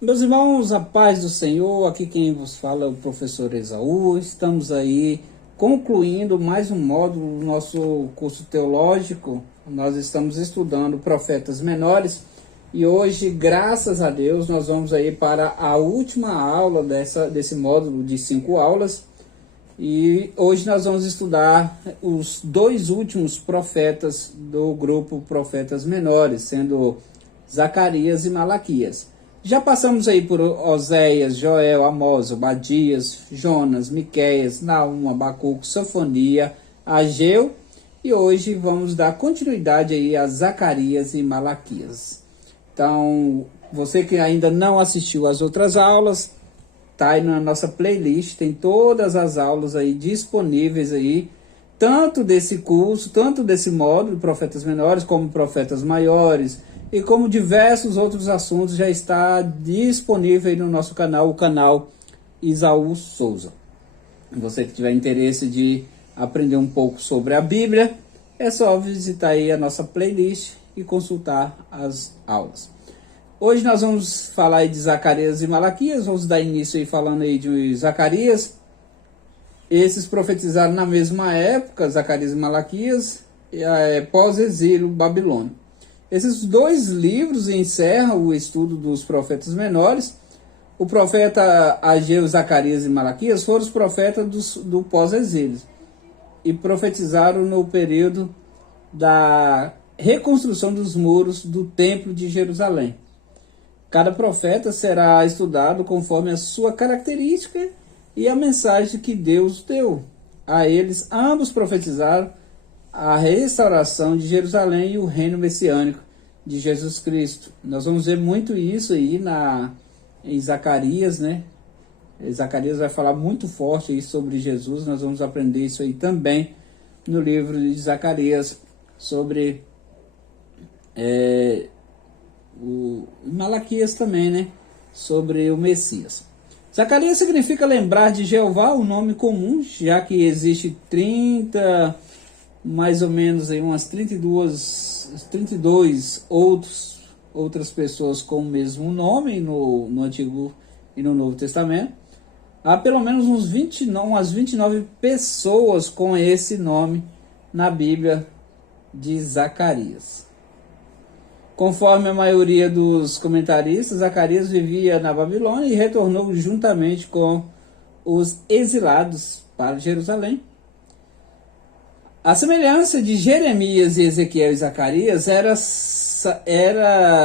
Meus irmãos, a paz do Senhor, aqui quem vos fala é o professor Esaú. Estamos aí concluindo mais um módulo do nosso curso teológico. Nós estamos estudando profetas menores e hoje, graças a Deus, nós vamos aí para a última aula desse módulo de 5 aulas. E hoje nós vamos estudar os dois últimos profetas do grupo Profetas Menores, sendo Zacarias e Malaquias. Já passamos aí por Oséias, Joel, Amós, Obadias, Jonas, Miqueias, Naum, Abacuque, Sofonia, Ageu, e hoje vamos dar continuidade aí a Zacarias e Malaquias. Então, você que ainda não assistiu às outras aulas, tá aí na nossa playlist, tem todas as aulas aí disponíveis aí, tanto desse curso, tanto desse módulo de Profetas Menores, como Profetas Maiores, e como diversos outros assuntos já está disponível aí no nosso canal, o canal Esaú Souza. Você que tiver interesse de aprender um pouco sobre a Bíblia, é só visitar aí a nossa playlist e consultar as aulas. Hoje nós vamos falar aí de Zacarias e Malaquias, vamos dar início aí falando aí de Zacarias. Esses profetizaram na mesma época, Zacarias e Malaquias, pós-exílio babilônico. Esses dois livros encerram o estudo dos profetas menores. O profeta Ageu, Zacarias e Malaquias foram os profetas do pós-exílio e profetizaram no período da reconstrução dos muros do Templo de Jerusalém. Cada profeta será estudado conforme a sua característica e a mensagem que Deus deu a eles. Ambos profetizaram a restauração de Jerusalém e o reino messiânico de Jesus Cristo. Nós vamos ver muito isso aí em Zacarias, né? Zacarias vai falar muito forte aí sobre Jesus, nós vamos aprender isso aí também no livro de Zacarias, sobre o Malaquias também, né? Sobre o Messias. Zacarias significa lembrar de Jeová, um nome comum, já que existe mais ou menos aí umas 32 outras pessoas com o mesmo nome no Antigo e no Novo Testamento. Há pelo menos umas 29 pessoas com esse nome na Bíblia de Zacarias. Conforme a maioria dos comentaristas, Zacarias vivia na Babilônia e retornou juntamente com os exilados para Jerusalém. A semelhança de Jeremias e Ezequiel e Zacarias era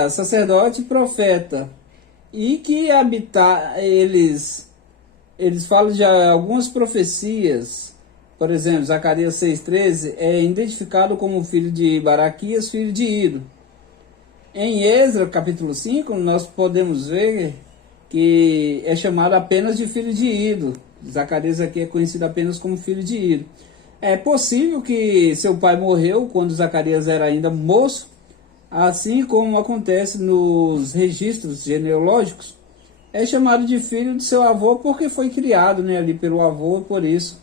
sacerdote e profeta, e que eles falam de algumas profecias. Por exemplo, Zacarias 6,13 é identificado como filho de Baraquias, filho de Ido. Em Esdras, capítulo 5, nós podemos ver que é chamado apenas de filho de Ido. Zacarias aqui é conhecido apenas como filho de Ido. É possível que seu pai morreu quando Zacarias era ainda moço, assim como acontece nos registros genealógicos. É chamado de filho de seu avô porque foi criado, né, ali pelo avô, por isso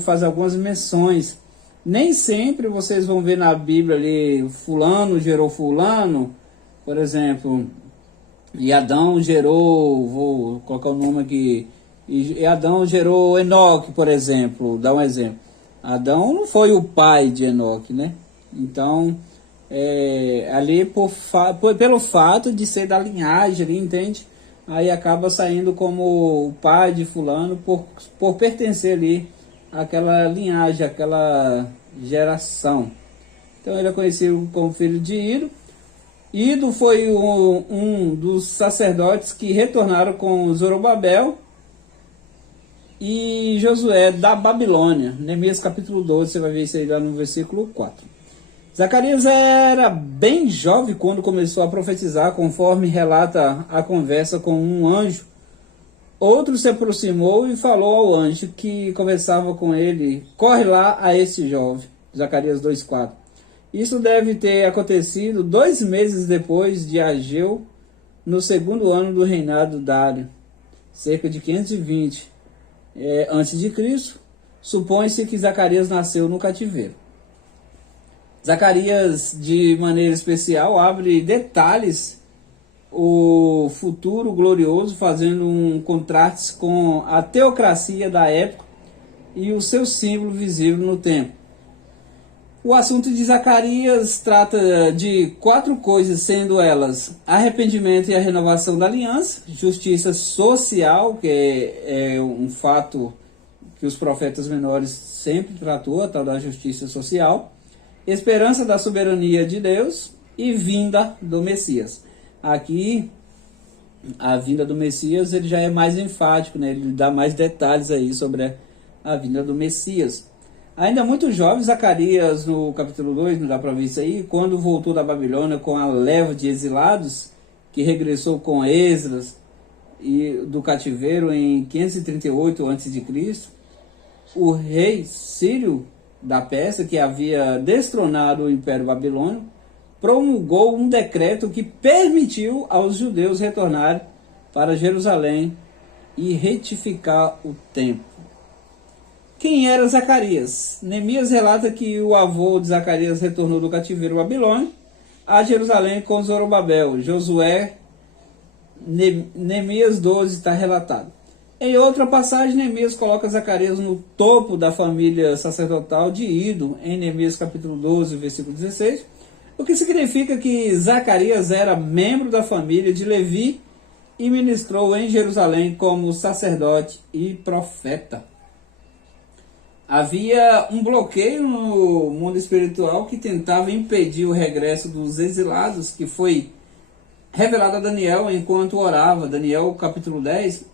faz algumas menções. Nem sempre vocês vão ver na Bíblia ali, fulano gerou fulano, por exemplo, e Adão gerou, vou colocar o nome aqui, e Adão gerou Enoque, por exemplo, dá um exemplo. Adão não foi o pai de Enoque, né? Então, ali pelo fato de ser da linhagem, ali, entende? Aí acaba saindo como o pai de fulano por pertencer ali àquela linhagem, àquela geração. Então ele é conhecido como filho de Ido. Ido foi um dos sacerdotes que retornaram com Zorobabel e Josué da Babilônia. Neemias capítulo 12, você vai ver isso aí lá no versículo 4. Zacarias era bem jovem quando começou a profetizar, conforme relata a conversa com um anjo. Outro se aproximou e falou ao anjo que conversava com ele: corre lá a esse jovem. Zacarias 2,4. Isso deve ter acontecido 2 meses depois de Ageu, no segundo ano do reinado de Dário, cerca de 520 a.C. Supõe-se que Zacarias nasceu no cativeiro. Zacarias, de maneira especial, abre detalhes o seu futuro glorioso, fazendo um contraste com a teocracia da época e o seu símbolo visível no templo. O assunto de Zacarias trata de 4 coisas, sendo elas arrependimento e a renovação da aliança, justiça social, que é um fato que os profetas menores sempre tratou, a tal da justiça social, esperança da soberania de Deus e vinda do Messias. Aqui, a vinda do Messias, ele já é mais enfático, né? Ele dá mais detalhes aí sobre a vinda do Messias. Ainda muito jovem, Zacarias, no capítulo 2, não dá para ver isso aí, quando voltou da Babilônia com a leva de exilados, que regressou com Esdras e do cativeiro em 538 a.C., o rei Sírio da Pérsia, que havia destronado o Império Babilônico, promulgou um decreto que permitiu aos judeus retornarem para Jerusalém e retificar o templo. Quem era Zacarias? Neemias relata que o avô de Zacarias retornou do cativeiro babilônico a Jerusalém com Zorobabel. Josué, Neemias 12 está relatado. Em outra passagem, Neemias coloca Zacarias no topo da família sacerdotal de Ido, em Neemias capítulo 12, versículo 16, o que significa que Zacarias era membro da família de Levi e ministrou em Jerusalém como sacerdote e profeta. Havia um bloqueio no mundo espiritual que tentava impedir o regresso dos exilados, que foi revelado a Daniel enquanto orava. Daniel capítulo 10,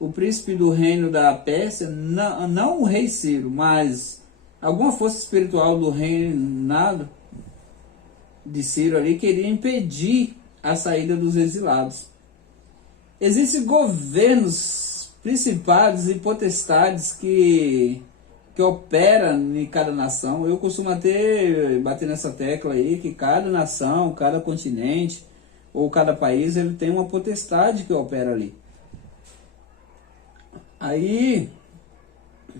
o príncipe do reino da Pérsia, não o rei Ciro, mas alguma força espiritual do reinado de Ciro ali, queria impedir a saída dos exilados. Existem governos, principados e potestades que opera em cada nação. Eu costumo até bater nessa tecla aí, que cada nação, cada continente ou cada país, ele tem uma potestade que opera ali. Aí,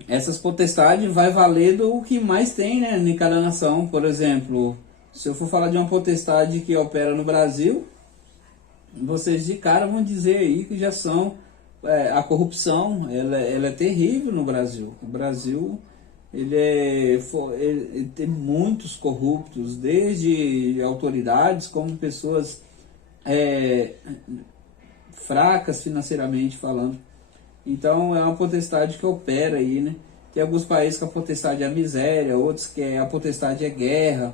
essas potestades vai valer do que mais tem, né, em cada nação. Por exemplo, se eu for falar de uma potestade que opera no Brasil, vocês de cara vão dizer aí que já são... a corrupção, ela é terrível no Brasil. O Brasil, ele tem muitos corruptos, desde autoridades como pessoas fracas financeiramente falando. Então é uma potestade que opera aí, né? Tem alguns países que a potestade é a miséria, outros que a potestade é guerra,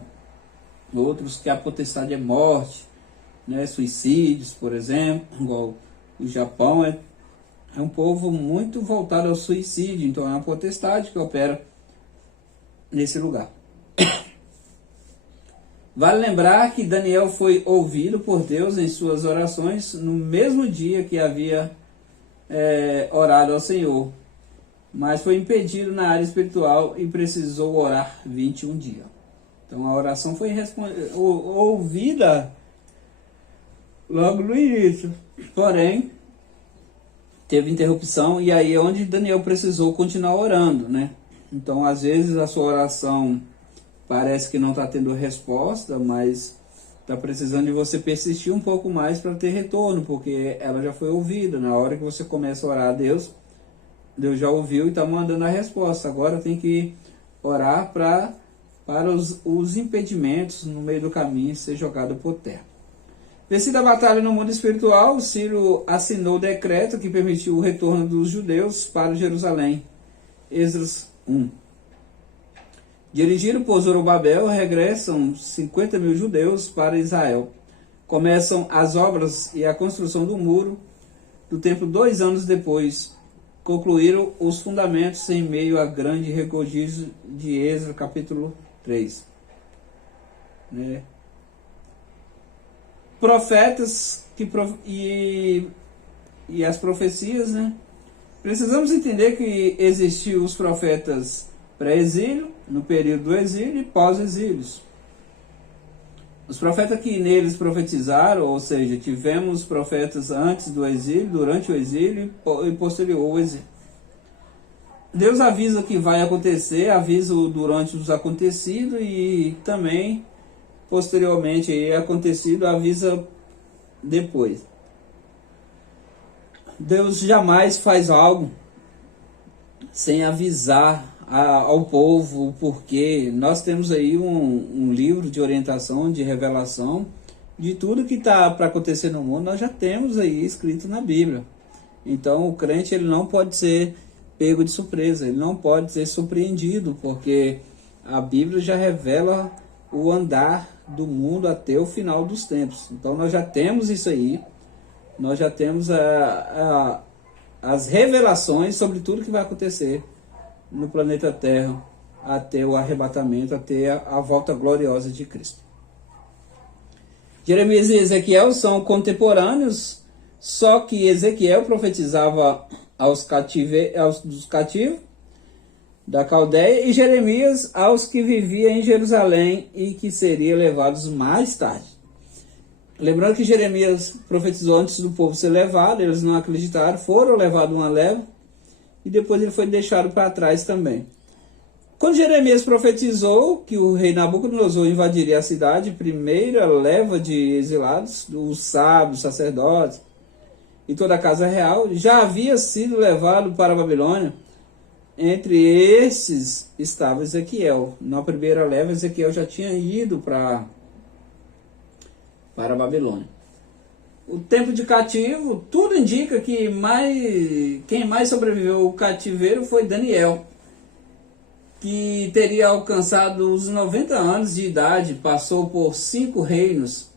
outros que a potestade é morte, né? Suicídios, por exemplo, igual o Japão é um povo muito voltado ao suicídio, então é uma potestade que opera nesse lugar. Vale lembrar que Daniel foi ouvido por Deus em suas orações no mesmo dia que havia orado ao Senhor, mas foi impedido na área espiritual e precisou orar 21 dias. Então a oração foi ouvida logo no início, porém teve interrupção, e aí é onde Daniel precisou continuar orando, né? Então, às vezes, a sua oração parece que não está tendo resposta, mas está precisando de você persistir um pouco mais para ter retorno, porque ela já foi ouvida. Na hora que você começa a orar a Deus, Deus já ouviu e está mandando a resposta. Agora tem que orar para os impedimentos no meio do caminho ser jogado por terra. Vencida a batalha no mundo espiritual, Ciro assinou o decreto que permitiu o retorno dos judeus para Jerusalém. Esdras 1. Dirigido por Zorobabel, regressam 50 mil judeus para Israel. Começam as obras e a construção do muro do templo 2 anos depois. Concluíram os fundamentos em meio a grande regozijo de Esdras, capítulo 3. Profetas e as profecias, né? Precisamos entender que existiam os profetas pré-exílio, no período do exílio e pós-exílios. Os profetas que neles profetizaram, ou seja, tivemos profetas antes do exílio, durante o exílio e posterior ao exílio. Deus avisa o que vai acontecer, avisa durante os acontecidos e também posteriormente acontecido, avisa depois. Deus jamais faz algo sem avisar ao povo o porquê. Nós temos aí um livro de orientação, de revelação, de tudo que está para acontecer no mundo, nós já temos aí escrito na Bíblia. Então o crente ele não pode ser pego de surpresa, ele não pode ser surpreendido, porque a Bíblia já revela o andar do mundo até o final dos tempos. Então nós já temos isso aí, nós já temos as revelações sobre tudo que vai acontecer no planeta Terra até o arrebatamento, até a volta gloriosa de Cristo. Jeremias e Ezequiel são contemporâneos, só que Ezequiel profetizava aos dos cativos da Caldeia e Jeremias aos que viviam em Jerusalém e que seriam levados mais tarde. Lembrando que Jeremias profetizou antes do povo ser levado, eles não acreditaram, foram levados uma leva e depois ele foi deixado para trás também. Quando Jeremias profetizou que o rei Nabucodonosor invadiria a cidade, primeira leva de exilados, os sábios, sacerdotes e toda a casa real, já havia sido levado para a Babilônia. Entre esses estava Ezequiel. Na primeira leva, Ezequiel já tinha ido para a Babilônia. O tempo de cativo, tudo indica que quem mais sobreviveu ao cativeiro foi Daniel, que teria alcançado os 90 anos de idade, passou por 5 reinos.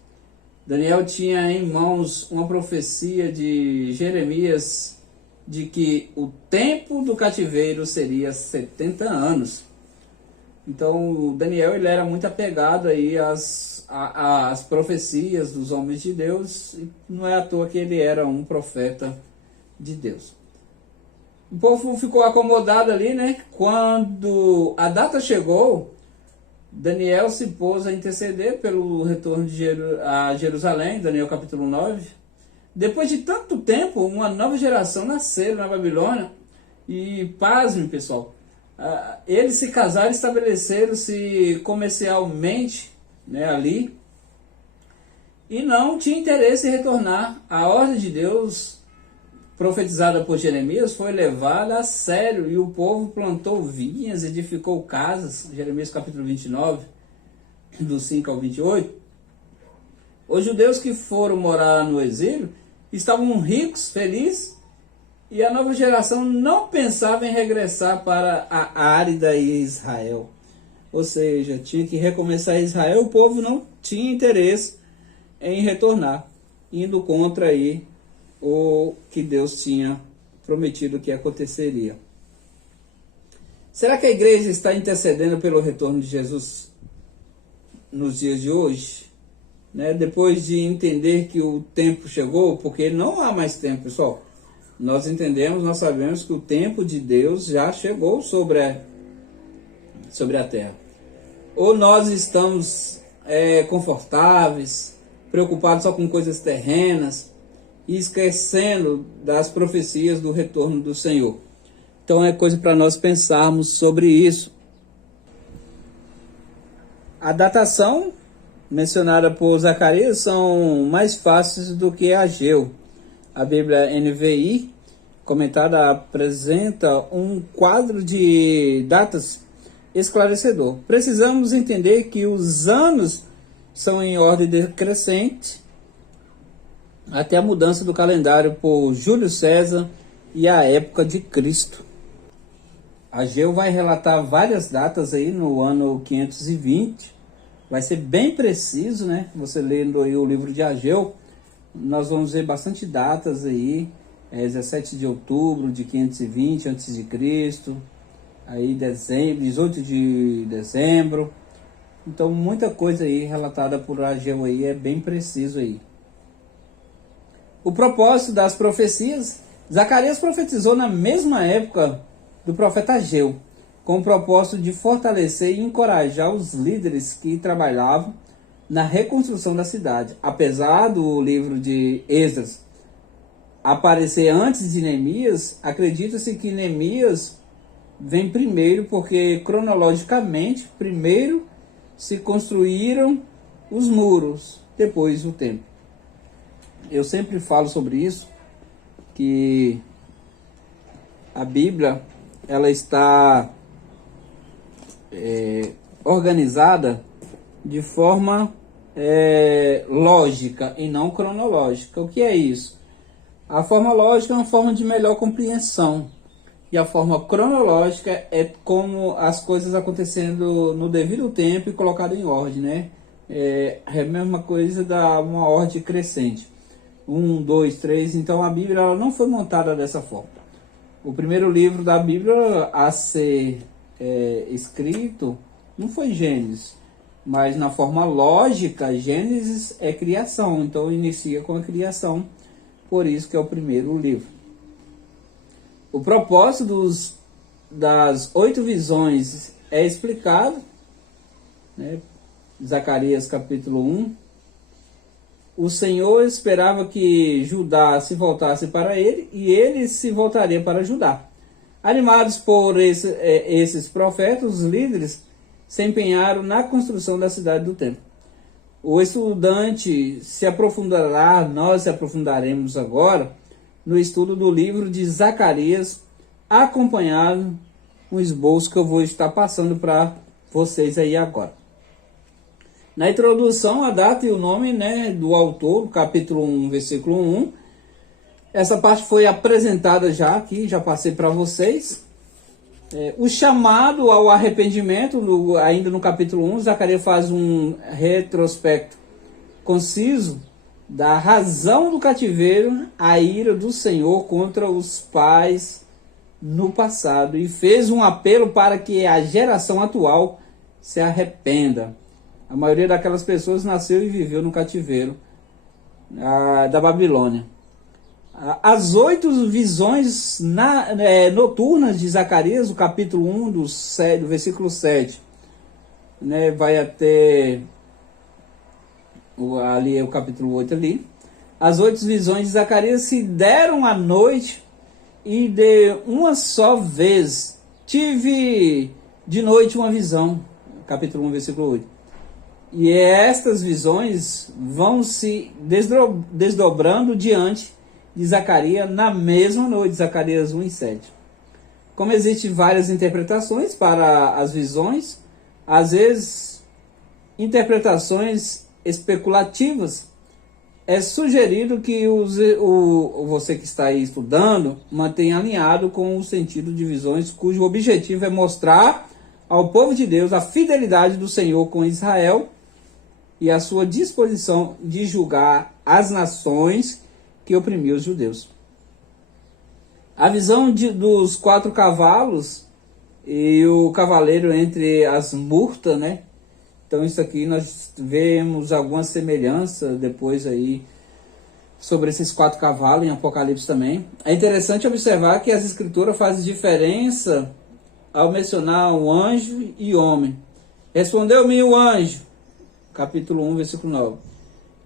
Daniel tinha em mãos uma profecia de Jeremias de que o tempo do cativeiro seria 70 anos. Então, Daniel ele era muito apegado aí às profecias dos homens de Deus, e não é à toa que ele era um profeta de Deus. O povo ficou acomodado ali, né? Quando a data chegou, Daniel se pôs a interceder pelo retorno a Jerusalém, Daniel capítulo 9. Depois de tanto tempo, uma nova geração nasceu na Babilônia e, pasmem pessoal, eles se casaram e estabeleceram-se comercialmente, né, ali, e não tinha interesse em retornar. A ordem de Deus profetizada por Jeremias foi levada a sério e o povo plantou vinhas, edificou casas, Jeremias capítulo 29, do 5 ao 28. Os judeus que foram morar no exílio estavam ricos, felizes, e a nova geração não pensava em regressar para a árida Israel. Ou seja, tinha que recomeçar Israel, o povo não tinha interesse em retornar, indo contra aí o que Deus tinha prometido que aconteceria. Será que a igreja está intercedendo pelo retorno de Jesus nos dias de hoje? Né? Depois de entender que o tempo chegou, porque não há mais tempo, pessoal. Nós entendemos, nós sabemos que o tempo de Deus já chegou sobre a terra. Ou nós estamos confortáveis, preocupados só com coisas terrenas, e esquecendo das profecias do retorno do Senhor. Então é coisa para nós pensarmos sobre isso. A datação mencionada por Zacarias são mais fáceis do que Ageu. A Bíblia NVI, comentada, apresenta um quadro de datas esclarecedor. Precisamos entender que os anos são em ordem decrescente até a mudança do calendário por Júlio César e a época de Cristo. Ageu vai relatar várias datas aí no ano 520. Vai ser bem preciso, né? Você lendo aí o livro de Ageu, nós vamos ver bastante datas aí. 17 de outubro de 520 a.C., aí dezembro, 18 de dezembro. Então muita coisa aí relatada por Ageu aí é bem preciso aí. O propósito das profecias, Zacarias profetizou na mesma época do profeta Ageu, com o propósito de fortalecer e encorajar os líderes que trabalhavam na reconstrução da cidade. Apesar do livro de Esdras aparecer antes de Neemias, acredita-se que Neemias vem primeiro, porque cronologicamente primeiro se construíram os muros, depois o templo. Eu sempre falo sobre isso, que a Bíblia ela está organizada de forma lógica e não cronológica. O que é isso? A forma lógica é uma forma de melhor compreensão. E a forma cronológica é como as coisas acontecendo no devido tempo e colocado em ordem, né? É a mesma coisa da uma ordem crescente. 1, 2, 3. Então a Bíblia ela não foi montada dessa forma. O primeiro livro da Bíblia a ser escrito não foi Gênesis, mas na forma lógica, Gênesis é criação. Então inicia com a criação, por isso que é o primeiro livro. O propósito das 8 visões é explicado, né? Zacarias capítulo 1. O Senhor esperava que Judá se voltasse para ele e ele se voltaria para Judá. Animados por esses profetas, os líderes se empenharam na construção da cidade do templo. O estudante se aprofundará, nós se aprofundaremos agora, no estudo do livro de Zacarias, acompanhado um esboço que eu vou estar passando para vocês aí agora. Na introdução, a data e o nome, né, do autor, capítulo 1, versículo 1. Essa parte foi apresentada já aqui, já passei para vocês. O chamado ao arrependimento, ainda no capítulo 1, Zacarias faz um retrospecto conciso da razão do cativeiro, a ira do Senhor contra os pais no passado, e fez um apelo para que a geração atual se arrependa. A maioria daquelas pessoas nasceu e viveu no cativeiro da Babilônia. As 8 visões noturnas de Zacarias, o capítulo 1, do versículo 7, né, vai até ali é o capítulo 8 ali. As 8 visões de Zacarias se deram à noite, e de uma só vez tive de noite uma visão. Capítulo 1, versículo 8. E estas visões vão se desdobrando diante de Zacarias na mesma noite, Zacarias 1 e 7. Como existem várias interpretações para as visões, às vezes interpretações especulativas, é sugerido que você que está aí estudando mantenha alinhado com o sentido de visões cujo objetivo é mostrar ao povo de Deus a fidelidade do Senhor com Israel e a sua disposição de julgar as nações que oprimiam os judeus. A visão dos 4 cavalos e o cavaleiro entre as murtas, né? Então isso aqui nós vemos alguma semelhança depois aí sobre esses 4 cavalos em Apocalipse também. É interessante observar que as escrituras fazem diferença ao mencionar o anjo e homem. Respondeu-me o anjo, capítulo 1, versículo 9.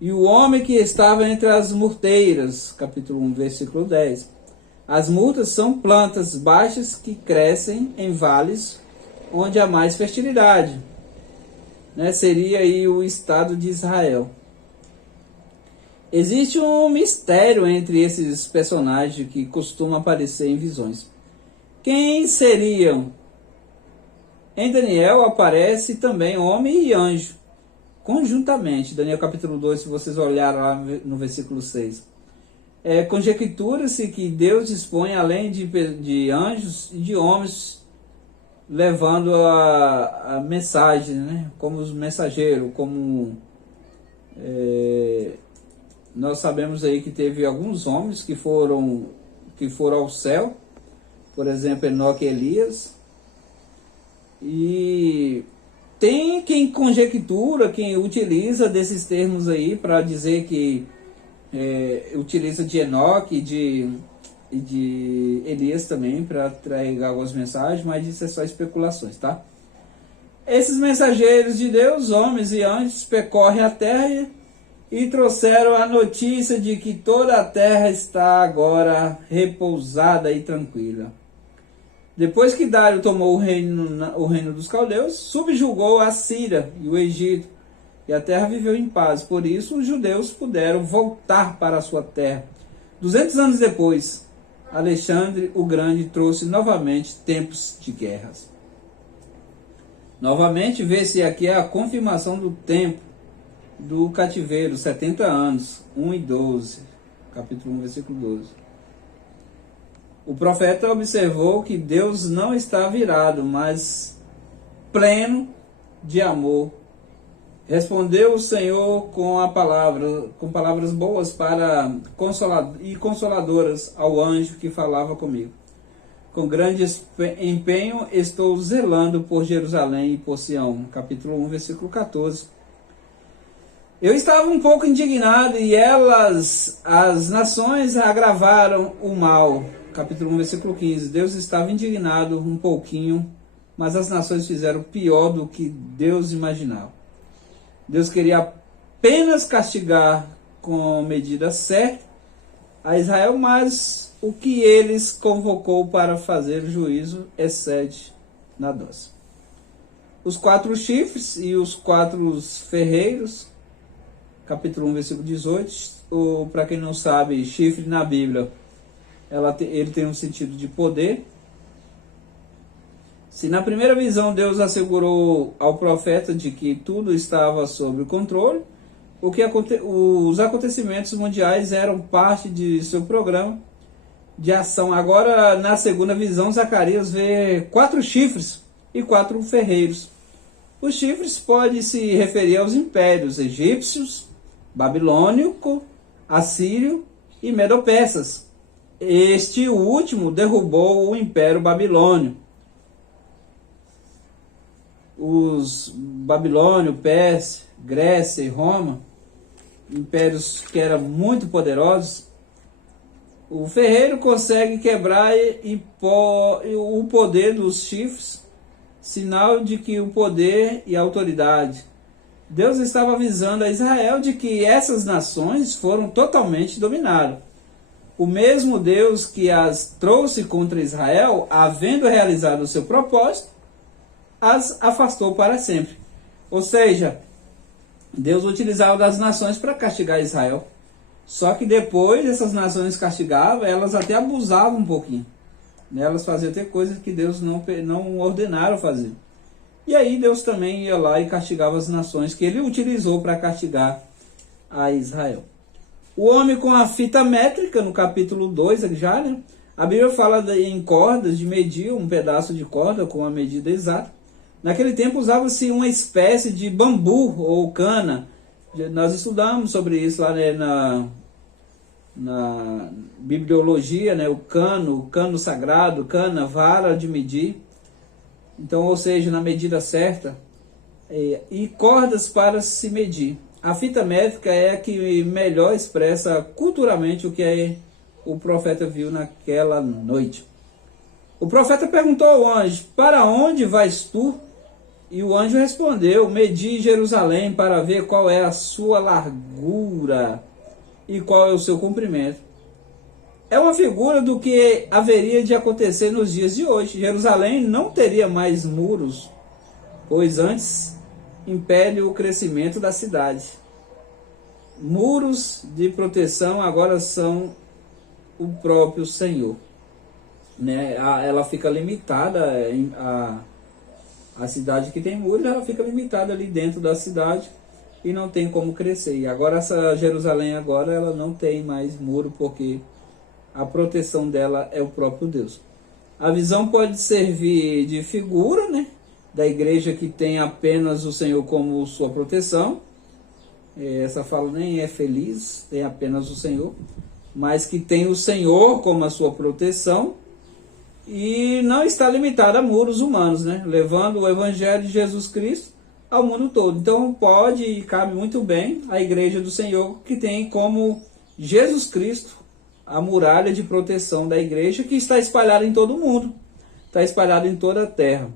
E o homem que estava entre as murteiras, capítulo 1, versículo 10. As murtas são plantas baixas que crescem em vales onde há mais fertilidade. Né? Seria aí o estado de Israel. Existe um mistério entre esses personagens que costumam aparecer em visões. Quem seriam? Em Daniel aparece também homem e anjo, conjuntamente. Daniel capítulo 2, se vocês olharem lá no versículo 6. Conjectura-se que Deus dispõe, além de anjos e de homens, levando a mensagem, né? Como os mensageiros, como nós sabemos aí que teve alguns homens que foram ao céu, por exemplo, Enoque e Elias, e tem quem conjectura, quem utiliza desses termos aí para dizer que utiliza de Enoque e de Elias também para trazer algumas mensagens, mas isso é só especulações, tá? Esses mensageiros de Deus, homens e anjos, percorrem a terra e trouxeram a notícia de que toda a terra está agora repousada e tranquila. Depois que Dário tomou o reino dos caldeus, subjugou a Síria e o Egito, e a terra viveu em paz. Por isso, os judeus puderam voltar para a sua terra. 200 anos depois, Alexandre o Grande trouxe novamente tempos de guerras. Novamente vê-se aqui a confirmação do tempo do cativeiro, 70 anos, 1 e 12, capítulo 1, versículo 12. O profeta observou que Deus não está virado, mas pleno de amor. Respondeu o Senhor com palavras boas e consoladoras ao anjo que falava comigo. Com grande empenho estou zelando por Jerusalém e por Sião. Capítulo 1, versículo 14. Eu estava um pouco indignado e as nações agravaram o mal. Capítulo 1, versículo 15. Deus estava indignado um pouquinho, mas as nações fizeram pior do que Deus imaginava. Deus queria apenas castigar com medida certa a Israel, mas o que eles convocou para fazer juízo excede na dose. Os 4 chifres e os 4 ferreiros, capítulo 1, versículo 18, para quem não sabe, chifre na Bíblia, ele tem um sentido de poder. Se na primeira visão Deus assegurou ao profeta de que tudo estava sob controle, os acontecimentos mundiais eram parte de seu programa de ação. Agora, na segunda visão, Zacarias vê 4 chifres e 4 ferreiros. Os chifres podem se referir aos impérios egípcios, babilônico, assírio e medo-persas. Este último derrubou o Império Babilônio. Os Babilônio, Pérsia, Grécia e Roma, impérios que eram muito poderosos, o ferreiro consegue quebrar o poder dos chifres, sinal de que o poder e a autoridade. Deus estava avisando a Israel de que essas nações foram totalmente dominadas. O mesmo Deus que as trouxe contra Israel, havendo realizado o seu propósito, as afastou para sempre. Ou seja, Deus utilizava das nações para castigar Israel. Só que depois essas nações castigavam, elas até abusavam um pouquinho. Elas faziam até coisas que Deus não ordenaram fazer. E aí Deus também ia lá e castigava as nações que ele utilizou para castigar a Israel. O homem com a fita métrica, no capítulo 2, já, né? A Bíblia fala em cordas, de medir um pedaço de corda com a medida exata. Naquele tempo usava-se uma espécie de bambu ou cana. Nós estudamos sobre isso lá, né, na bibliologia, né, o cano sagrado, cana, vara de medir. Então, ou seja, na medida certa. E cordas para se medir. A fita métrica é a que melhor expressa culturalmente o que o profeta viu naquela noite. O profeta perguntou ao anjo: para onde vais tu? E o anjo respondeu: medi Jerusalém para ver qual é a sua largura e qual é o seu comprimento. É uma figura do que haveria de acontecer nos dias de hoje. Jerusalém não teria mais muros, pois antes impede o crescimento da cidade. Muros de proteção agora são o próprio Senhor. Né? Ela fica limitada, a cidade que tem muros, ela fica limitada ali dentro da cidade e não tem como crescer. E agora essa Jerusalém agora ela não tem mais muro, porque a proteção dela é o próprio Deus. A visão pode servir de figura, né, da igreja que tem apenas o Senhor como sua proteção. Essa fala nem é feliz, tem apenas o Senhor, mas que tem o Senhor como a sua proteção e não está limitada a muros humanos, né, levando o Evangelho de Jesus Cristo ao mundo todo. Então pode e cabe muito bem a igreja do Senhor, que tem como Jesus Cristo a muralha de proteção da igreja, que está espalhada em todo o mundo, está espalhada em toda a terra.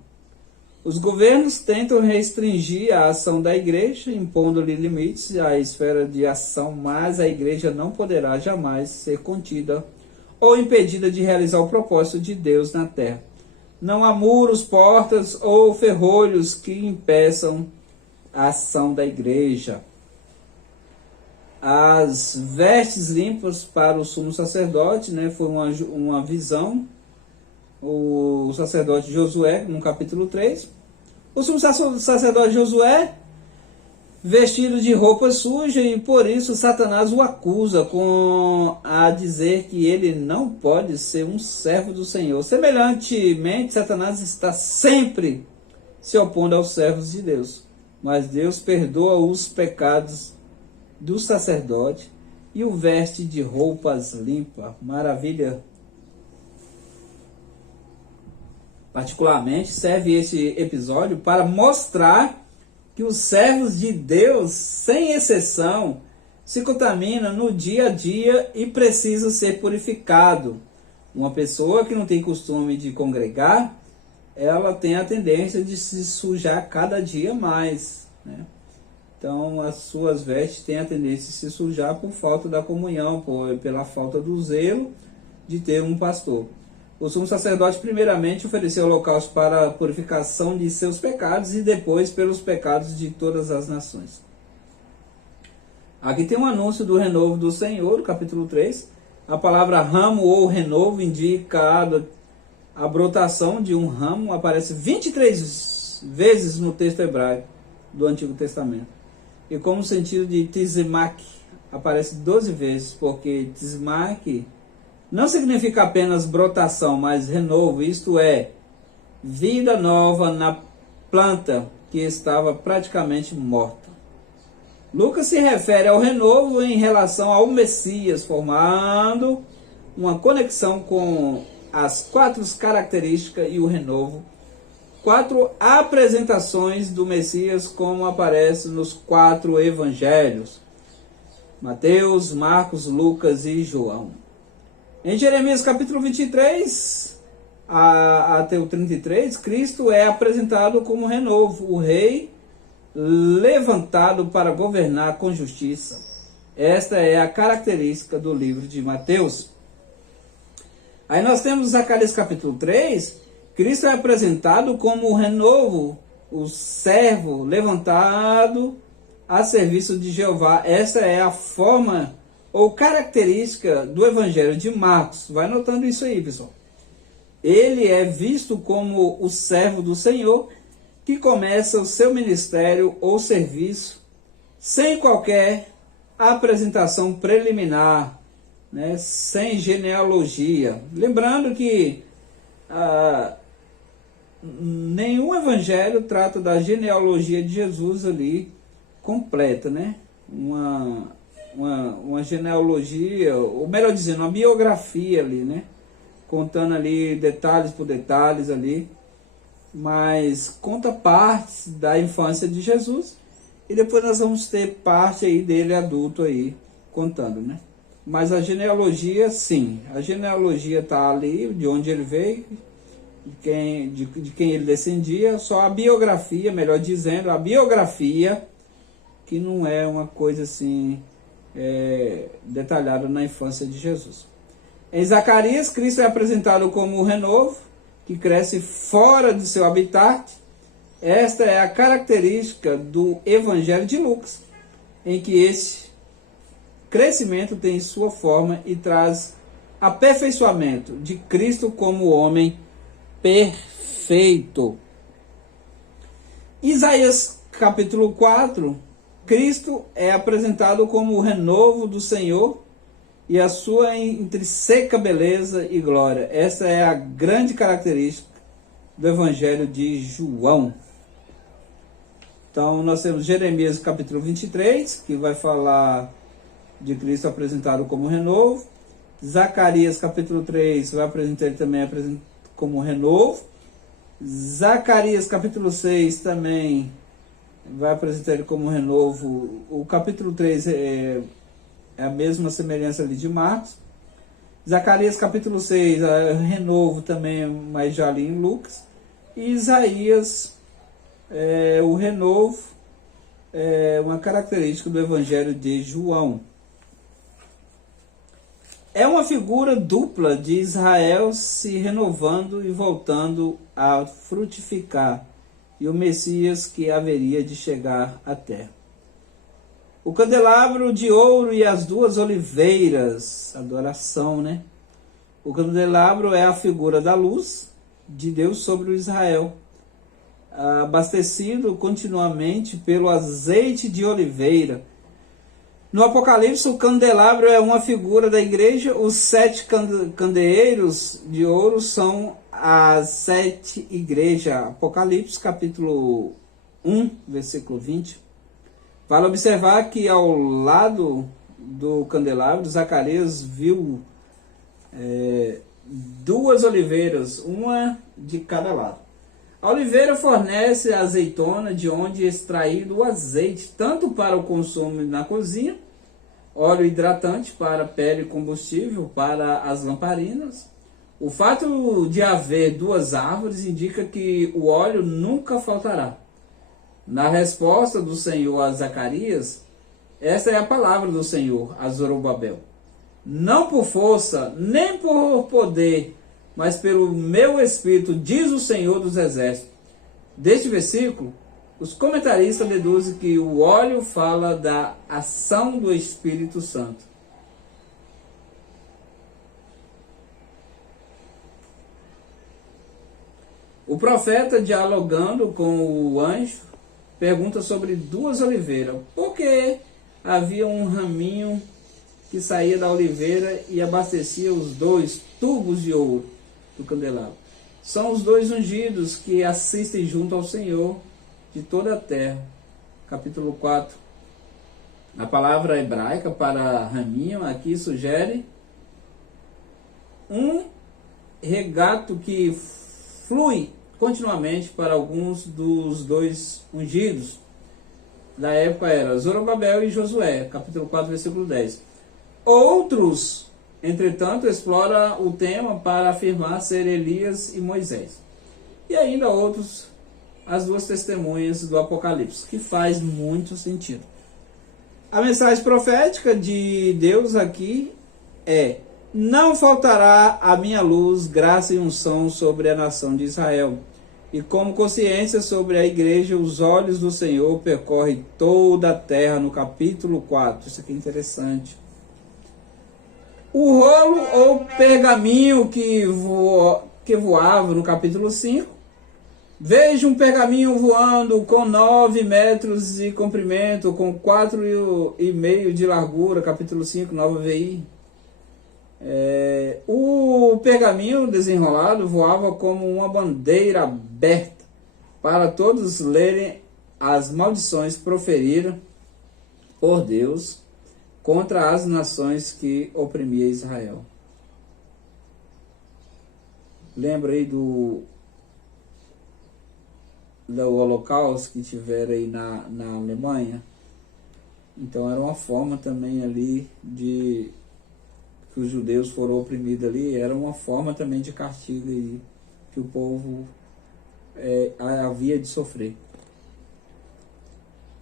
Os governos tentam restringir a ação da igreja, impondo-lhe limites à esfera de ação, mas a igreja não poderá jamais ser contida ou impedida de realizar o propósito de Deus na terra. Não há muros, portas ou ferrolhos que impeçam a ação da igreja. as vestes limpas para o sumo sacerdote, né? Foi uma visão, o sacerdote Josué, no capítulo 3. O sumo sacerdote Josué, vestido de roupa suja, e por isso Satanás o acusa a dizer que ele não pode ser um servo do Senhor. Semelhantemente, Satanás está sempre se opondo aos servos de Deus. Mas Deus perdoa os pecados do sacerdote e o veste de roupas limpas. Maravilha. Particularmente serve esse episódio para mostrar que os servos de Deus, sem exceção, se contaminam no dia a dia e precisam ser purificados. Uma pessoa que não tem costume de congregar, ela tem a tendência de se sujar cada dia mais, né? Então, as suas vestes têm a tendência de se sujar por falta da comunhão, pela falta do zelo de ter um pastor. O sumo sacerdote, primeiramente, ofereceu holocausto para a purificação de seus pecados e depois pelos pecados de todas as nações. Aqui tem um anúncio do renovo do Senhor, capítulo 3. A palavra ramo ou renovo indica a brotação de um ramo, aparece 23 vezes no texto hebraico do Antigo Testamento. E como sentido de tzimak, aparece 12 vezes, porque tzimak não significa apenas brotação, mas renovo, isto é, vida nova na planta que estava praticamente morta. Lucas se refere ao renovo em relação ao Messias, formando uma conexão com as 4 características e o renovo, 4 apresentações do Messias, como aparece nos 4 evangelhos: Mateus, Marcos, Lucas e João. Em Jeremias capítulo 23 até o 33, Cristo é apresentado como renovo, o rei levantado para governar com justiça. Esta é a característica do livro de Mateus. Aí nós temos Zacarias capítulo 3, Cristo é apresentado como o renovo, o servo levantado a serviço de Jeová. Essa é a forma ou característica do Evangelho de Marcos. Vai notando isso aí, pessoal. Ele é visto como o servo do Senhor que começa o seu ministério ou serviço sem qualquer apresentação preliminar, né, sem genealogia. Lembrando que nenhum evangelho trata da genealogia de Jesus ali completa, né? Uma genealogia, ou melhor dizendo, uma biografia ali, né? Contando ali detalhes por detalhes ali, mas conta partes da infância de Jesus e depois nós vamos ter parte aí dele adulto aí contando, né? Mas a genealogia, sim, a genealogia está ali, de onde ele veio, de quem ele descendia, só a biografia, melhor dizendo, a biografia, que não é uma coisa assim detalhada na infância de Jesus. Em Zacarias, Cristo é apresentado como o renovo, que cresce fora de seu habitat. Esta é a característica do Evangelho de Lucas, em que esse crescimento tem sua forma e traz aperfeiçoamento de Cristo como homem perfeito. Isaías capítulo 4, Cristo é apresentado como o renovo do Senhor e a sua intrínseca beleza e glória. Essa é a grande característica do Evangelho de João. Então, nós temos Jeremias capítulo 23, que vai falar de Cristo apresentado como renovo. Zacarias capítulo 3 vai apresentar ele também como renovo. Zacarias capítulo 6 também vai apresentar ele como renovo. O capítulo 3 é a mesma semelhança ali de Marcos. Zacarias capítulo 6 é renovo também, mas já ali em Lucas. E Isaías, o renovo é uma característica do Evangelho de João. É uma figura dupla de Israel se renovando e voltando a frutificar, e o Messias que haveria de chegar à terra. O candelabro de ouro e as duas oliveiras, adoração, né? O candelabro é a figura da luz de Deus sobre o Israel, abastecido continuamente pelo azeite de oliveira. No Apocalipse, o candelabro é uma figura da igreja. Os 7 candeeiros de ouro são as 7 igrejas. Apocalipse, capítulo 1, versículo 20. Vale observar que ao lado do candelabro, Zacarias viu duas oliveiras, uma de cada lado. A oliveira fornece a azeitona, de onde é extraído o azeite, tanto para o consumo na cozinha, óleo hidratante para pele e combustível para as lamparinas. O fato de haver duas árvores indica que o óleo nunca faltará. Na resposta do Senhor a Zacarias, esta é a palavra do Senhor a Zorobabel. Não por força, nem por poder, mas pelo meu Espírito, diz o Senhor dos Exércitos. Deste versículo, os comentaristas deduzem que o óleo fala da ação do Espírito Santo. O profeta, dialogando com o anjo, pergunta sobre duas oliveiras. Por que havia um raminho que saía da oliveira e abastecia os 2 tubos de ouro do candelabro? São os 2 ungidos que assistem junto ao Senhor de toda a terra. Capítulo 4. A palavra hebraica para raminho aqui sugere um regato que flui continuamente para alguns dos 2 ungidos. Da época era Zorobabel e Josué, capítulo 4, versículo 10. Outros, entretanto, exploram o tema para afirmar ser Elias e Moisés. E ainda outros, as 2 testemunhas do Apocalipse, que faz muito sentido. A mensagem profética de Deus aqui é: não faltará a minha luz, graça e unção sobre a nação de Israel. E como consciência sobre a igreja, os olhos do Senhor percorrem toda a terra, no capítulo 4. Isso aqui é interessante. O rolo ou pergaminho que voava, no capítulo 5. Veja um pergaminho voando com 9 metros de comprimento, com 4,5 de largura, capítulo 5, nova VI. O pergaminho desenrolado voava como uma bandeira aberta para todos lerem as maldições proferidas por Deus contra as nações que oprimia Israel. Lembra aí do Holocausto que tiveram aí na Alemanha? Então era uma forma também ali de que os judeus foram oprimidos ali, era uma forma também de castigo aí, que o povo havia de sofrer.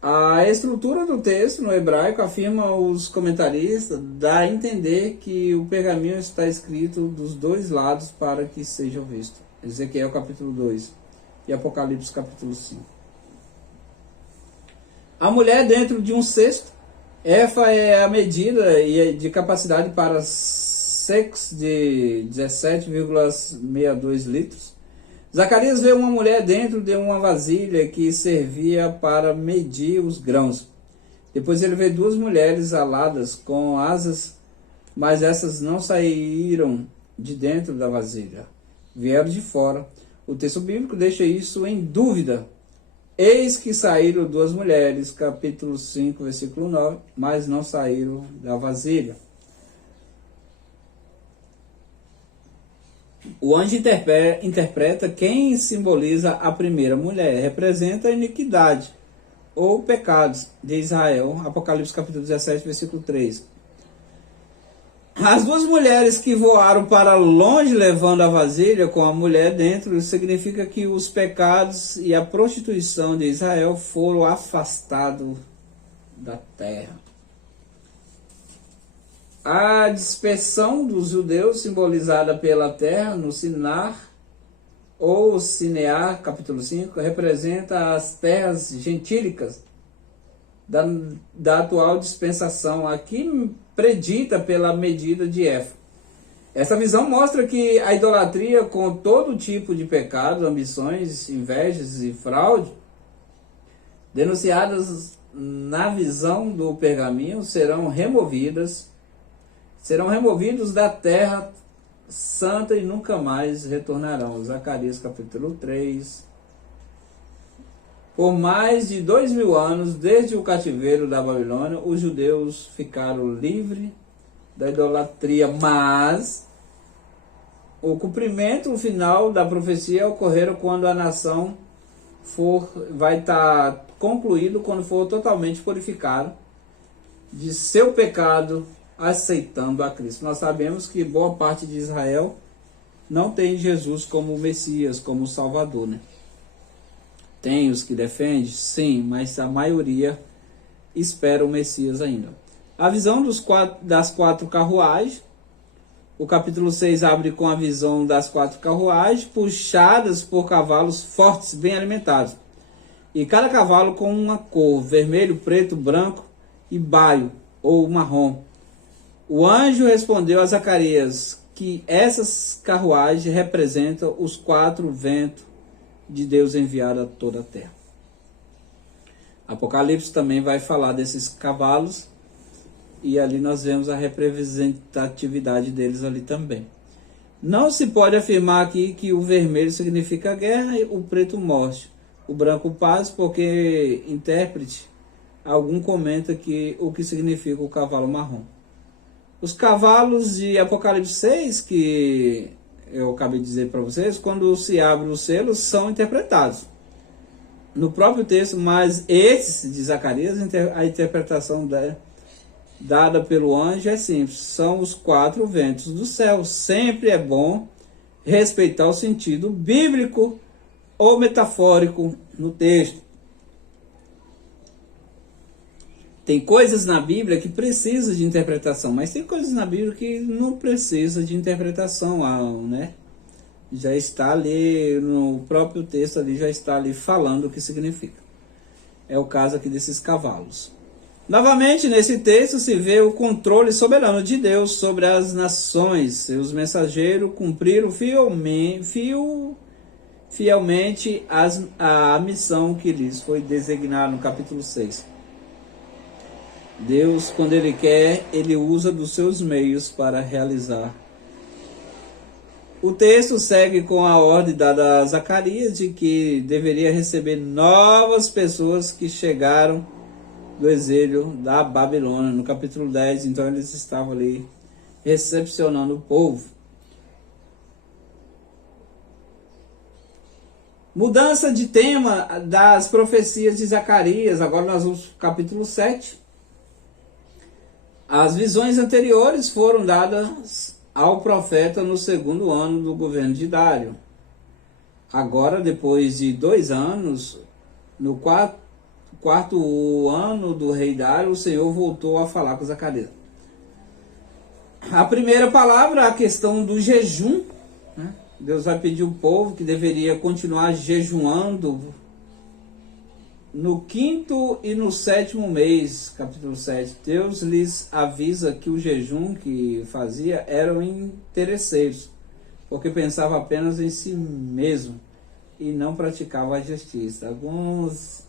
A estrutura do texto no hebraico, afirma os comentaristas, dá a entender que o pergaminho está escrito dos 2 lados para que seja visto. Ezequiel capítulo 2 e Apocalipse capítulo 5. A mulher dentro de um cesto. Efa é a medida de capacidade para sex de 17,62 litros. Zacarias vê uma mulher dentro de uma vasilha que servia para medir os grãos. Depois ele vê 2 mulheres aladas com asas, mas essas não saíram de dentro da vasilha, vieram de fora. O texto bíblico deixa isso em dúvida. Eis que saíram 2 mulheres, capítulo 5, versículo 9, mas não saíram da vasilha. O anjo interpreta quem simboliza a primeira mulher, representa a iniquidade ou pecados de Israel, Apocalipse capítulo 17, versículo 3. As 2 mulheres que voaram para longe levando a vasilha com a mulher dentro, significa que os pecados e a prostituição de Israel foram afastados da terra. A dispersão dos judeus, simbolizada pela terra no Sinar ou Sinear, capítulo 5, representa as terras gentílicas da atual dispensação, aqui predita pela medida de Éfa. Essa visão mostra que a idolatria, com todo tipo de pecados, ambições, invejas e fraude, denunciadas na visão do pergaminho, serão removidos da terra santa e nunca mais retornarão. Zacarias capítulo 3. Por mais de 2000 anos, desde o cativeiro da Babilônia, os judeus ficaram livres da idolatria, mas o cumprimento final da profecia ocorrerá quando a nação vai estar concluído, quando for totalmente purificado de seu pecado, aceitando a Cristo. Nós sabemos que boa parte de Israel não tem Jesus como Messias, como Salvador, né? Tem os que defendem? Sim, mas a maioria espera o Messias ainda. A visão das quatro carruagens. O capítulo 6 abre com a visão das quatro carruagens, puxadas por cavalos fortes, bem alimentados. E cada cavalo com uma cor, vermelho, preto, branco e baio, ou marrom. O anjo respondeu a Zacarias que essas carruagens representam os quatro ventos de Deus enviado a toda a terra. Apocalipse também vai falar desses cavalos, e ali nós vemos a representatividade deles ali também. Não se pode afirmar aqui que o vermelho significa guerra e o preto morte, o branco paz, porque intérprete algum comenta que o que significa o cavalo marrom. Os cavalos de Apocalipse 6, que eu acabei de dizer para vocês, quando se abre os selos, são interpretados no próprio texto, mas esses de Zacarias, a interpretação dada pelo anjo é simples: são os quatro ventos do céu. Sempre é bom respeitar o sentido bíblico ou metafórico no texto. Tem coisas na Bíblia que precisam de interpretação, mas tem coisas na Bíblia que não precisa de interpretação, né? Já está ali, no próprio texto ali, já está ali falando o que significa. É o caso aqui desses cavalos. Novamente, nesse texto se vê o controle soberano de Deus sobre as nações. Seus mensageiros cumpriram fielmente a missão que lhes foi designada no capítulo 6. Deus, quando Ele quer, Ele usa dos seus meios para realizar. O texto segue com a ordem dada a Zacarias de que deveria receber novas pessoas que chegaram do exílio da Babilônia. No capítulo 10, então eles estavam ali recepcionando o povo. Mudança de tema das profecias de Zacarias. Agora nós vamos para o capítulo 7. As visões anteriores foram dadas ao profeta no segundo ano do governo de Dário. Agora, depois de 2 anos, no quarto ano do rei Dário, o Senhor voltou a falar com Zacarias. A primeira palavra, a questão do jejum, né? Deus vai pedir ao povo que deveria continuar jejuando no 5º e no 7º mês, capítulo 7. Deus lhes avisa que o jejum que fazia eram interesseiros, porque pensava apenas em si mesmo e não praticava a justiça. Alguns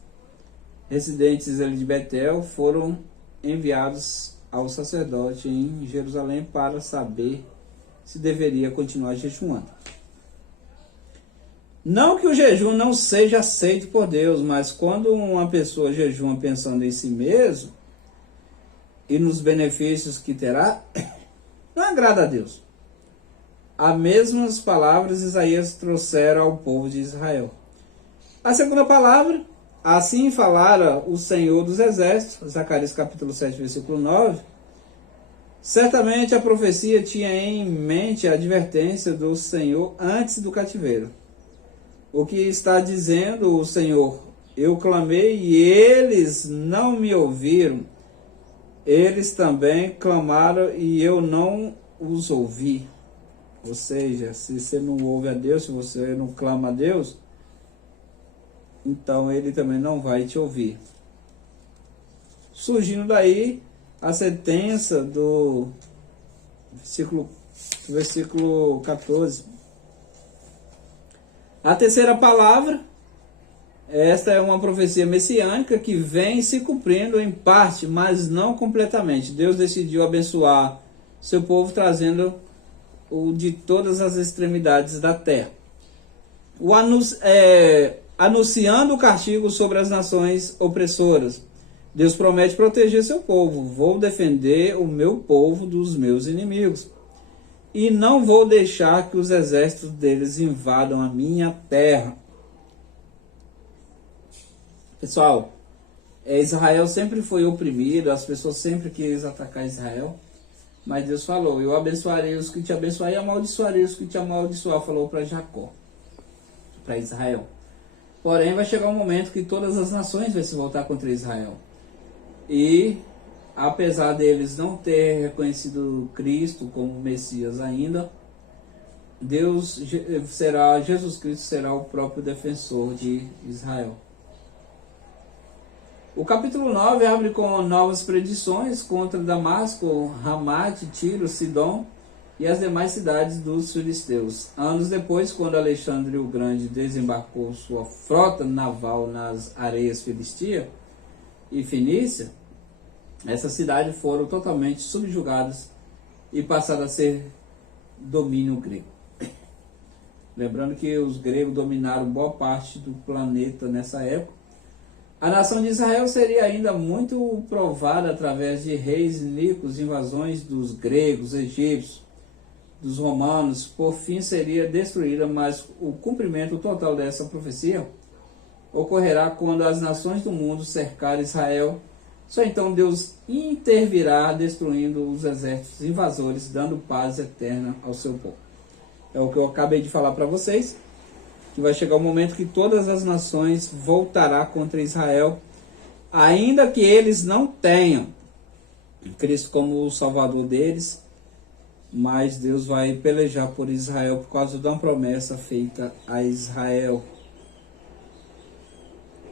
residentes ali de Betel foram enviados ao sacerdote em Jerusalém para saber se deveria continuar jejuando. Não que o jejum não seja aceito por Deus, mas quando uma pessoa jejuma pensando em si mesmo e nos benefícios que terá, não agrada a Deus. As mesmas palavras Isaías trouxeram ao povo de Israel. A segunda palavra, assim falara o Senhor dos Exércitos, Zacarias capítulo 7, versículo 9. Certamente a profecia tinha em mente a advertência do Senhor antes do cativeiro. O que está dizendo o Senhor? Eu clamei e eles não me ouviram. Eles também clamaram e eu não os ouvi. Ou seja, se você não ouve a Deus, se você não clama a Deus, então Ele também não vai te ouvir. surgindo daí a sentença do versículo 14. A terceira palavra, esta é uma profecia messiânica que vem se cumprindo em parte, mas não completamente. Deus decidiu abençoar seu povo, trazendo-o de todas as extremidades da terra. Anunciando o castigo sobre as nações opressoras. Deus promete proteger seu povo. Vou defender o meu povo dos meus inimigos. E não vou deixar que os exércitos deles invadam a minha terra. Pessoal, Israel sempre foi oprimido, as pessoas sempre queriam atacar Israel. Mas Deus falou, eu abençoarei os que te abençoarem e amaldiçoarei os que te amaldiçoar. Falou para Jacó, para Israel. Porém, vai chegar um momento que todas as nações vão se voltar contra Israel. E, apesar deles não ter reconhecido Cristo como Messias ainda, Jesus Cristo será o próprio defensor de Israel. O capítulo 9 abre com novas predições contra Damasco, Ramate, Tiro, Sidom e as demais cidades dos filisteus. Anos depois, quando Alexandre o Grande desembarcou sua frota naval nas areias Filistia e Fenícia, essas cidades foram totalmente subjugadas e passaram a ser domínio grego. Lembrando que os gregos dominaram boa parte do planeta nessa época. A nação de Israel seria ainda muito provada através de reis iníquos, invasões dos gregos, egípcios, dos romanos. Por fim seria destruída, mas o cumprimento total dessa profecia ocorrerá quando as nações do mundo cercarem Israel. Só então Deus intervirá, destruindo os exércitos invasores, dando paz eterna ao seu povo. É o que eu acabei de falar para vocês, que vai chegar o momento que todas as nações voltarão contra Israel, ainda que eles não tenham Cristo como o Salvador deles, mas Deus vai pelejar por Israel por causa de uma promessa feita a Israel.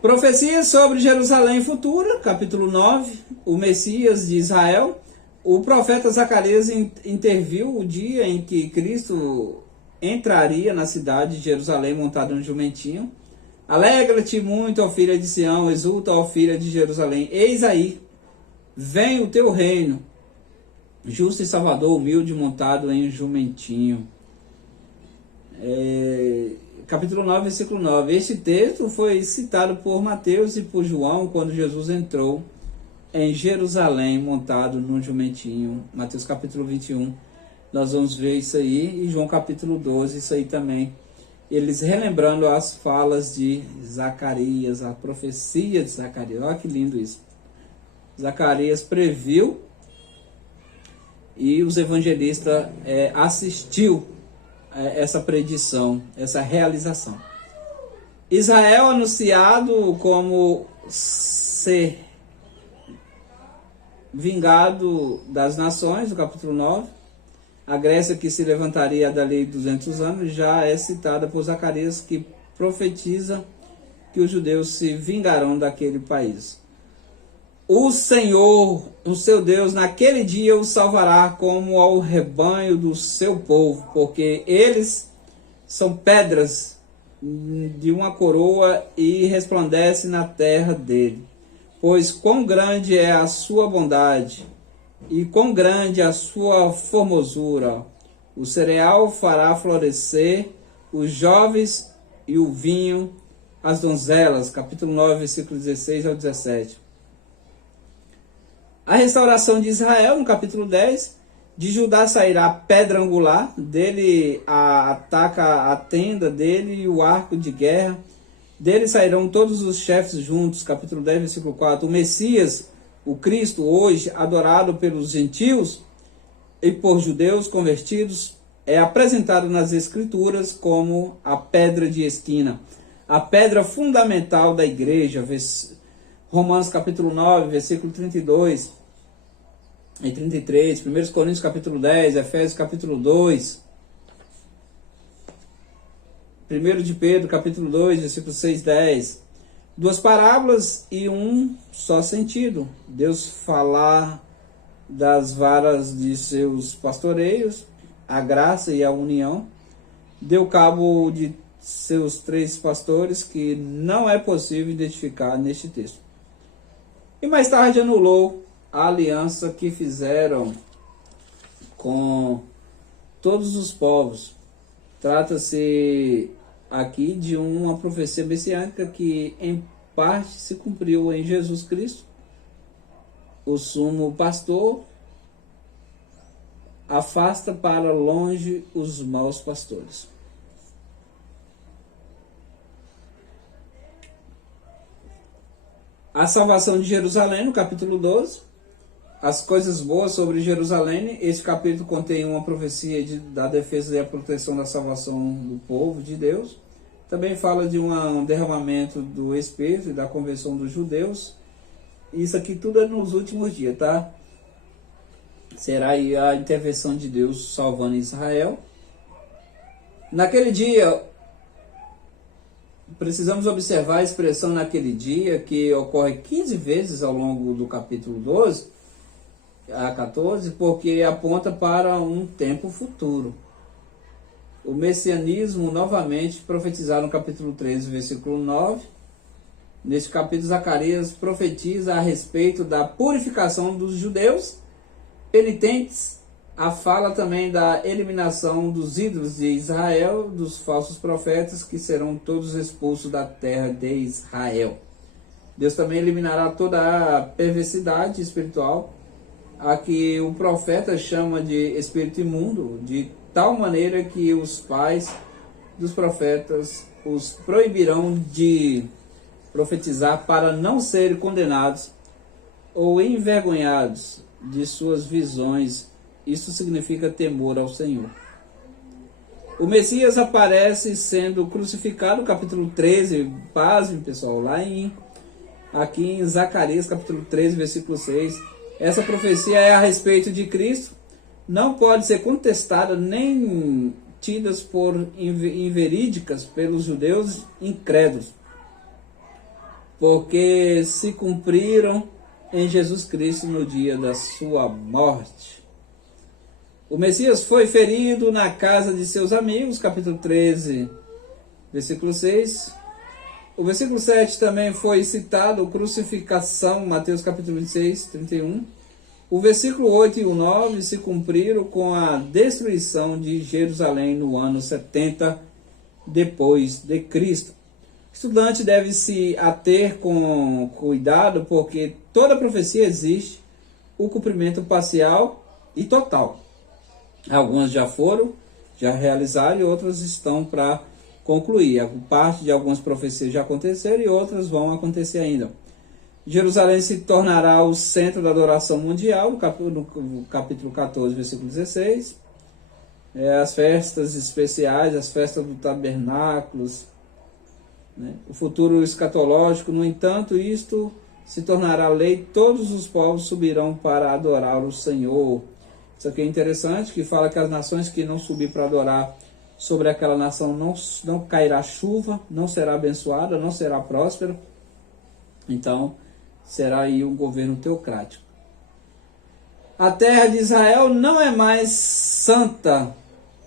Profecia sobre Jerusalém futura, capítulo 9, o Messias de Israel. O profeta Zacarias interviu o dia em que Cristo entraria na cidade de Jerusalém montado num jumentinho. Alegra-te muito, ó filha de Sião, exulta, ó filha de Jerusalém. Eis aí, vem o teu reino, justo e salvador, humilde, montado em um jumentinho. Capítulo 9, versículo 9. Este texto foi citado por Mateus e por João quando Jesus entrou em Jerusalém montado num jumentinho. Mateus capítulo 21. Nós vamos ver isso aí. E João capítulo 12, isso aí também. Eles relembrando as falas de Zacarias, a profecia de Zacarias. Olha que lindo isso. Zacarias previu e os evangelistas assistiu essa predição, essa realização. Israel anunciado como ser vingado das nações, no capítulo 9. A Grécia que se levantaria dali 200 anos já é citada por Zacarias, que profetiza que os judeus se vingarão daquele país. O Senhor, o seu Deus, naquele dia o salvará como ao rebanho do seu povo, porque eles são pedras de uma coroa e resplandecem na terra dele. Pois quão grande é a sua bondade e quão grande a sua formosura. O cereal fará florescer os jovens e o vinho, as donzelas. Capítulo 9, versículo 16 ao 17. A restauração de Israel, no capítulo 10, de Judá sairá a pedra angular, dele ataca a tenda dele e o arco de guerra, dele sairão todos os chefes juntos, capítulo 10, versículo 4. O Messias, o Cristo, hoje adorado pelos gentios e por judeus convertidos, é apresentado nas Escrituras como a pedra de esquina, a pedra fundamental da igreja. Romanos capítulo 9, versículo 32 e 33, 1 Coríntios capítulo 10, Efésios capítulo 2, 1 de Pedro capítulo 2, versículo 6 e 10. Duas parábolas e um só sentido. Deus falar das varas de seus pastoreios, a graça e a união. Deu cabo de seus 3 pastores, que não é possível identificar neste texto. E mais tarde anulou a aliança que fizeram com todos os povos. Trata-se aqui de uma profecia messiânica que em parte se cumpriu em Jesus Cristo. O sumo pastor afasta para longe os maus pastores. A salvação de Jerusalém, no capítulo 12. As coisas boas sobre Jerusalém. Este capítulo contém uma profecia da defesa e a proteção da salvação do povo de Deus. Também fala de um derramamento do Espírito e da conversão dos judeus. Isso aqui tudo é nos últimos dias, tá? Será aí a intervenção de Deus salvando Israel. Naquele dia, precisamos observar a expressão naquele dia, que ocorre 15 vezes ao longo do capítulo 12 a 14, porque aponta para um tempo futuro. O messianismo, novamente, profetizado no capítulo 13, versículo 9. Neste capítulo, Zacarias profetiza a respeito da purificação dos judeus penitentes. A fala também da eliminação dos ídolos de Israel, dos falsos profetas, que serão todos expulsos da terra de Israel. Deus também eliminará toda a perversidade espiritual, a que o profeta chama de espírito imundo, de tal maneira que os pais dos profetas os proibirão de profetizar para não serem condenados ou envergonhados de suas visões. Isso significa temor ao Senhor. O Messias aparece sendo crucificado, capítulo 13, pasme pessoal, aqui em Zacarias, capítulo 13, versículo 6. Essa profecia é a respeito de Cristo, não pode ser contestada nem tidas por inverídicas pelos judeus incrédulos, porque se cumpriram em Jesus Cristo no dia da sua morte. O Messias foi ferido na casa de seus amigos, capítulo 13, versículo 6. O versículo 7 também foi citado, crucificação, Mateus capítulo 26, 31. O versículo 8 e o 9 se cumpriram com a destruição de Jerusalém no ano 70 depois de Cristo. O estudante deve se ater com cuidado, porque toda profecia existe o cumprimento parcial e total. Algumas já foram, já realizaram, e outras estão para concluir. A parte de algumas profecias já aconteceram e outras vão acontecer ainda. Jerusalém se tornará o centro da adoração mundial, no capítulo 14, versículo 16. As festas especiais, as festas do tabernáculos, né? O futuro escatológico, no entanto, isto se tornará lei, todos os povos subirão para adorar o Senhor. Isso aqui é interessante, que fala que as nações que não subir para adorar, sobre aquela nação não cairá chuva, não será abençoada, não será próspera. Então, será aí um governo teocrático. A terra de Israel não é mais santa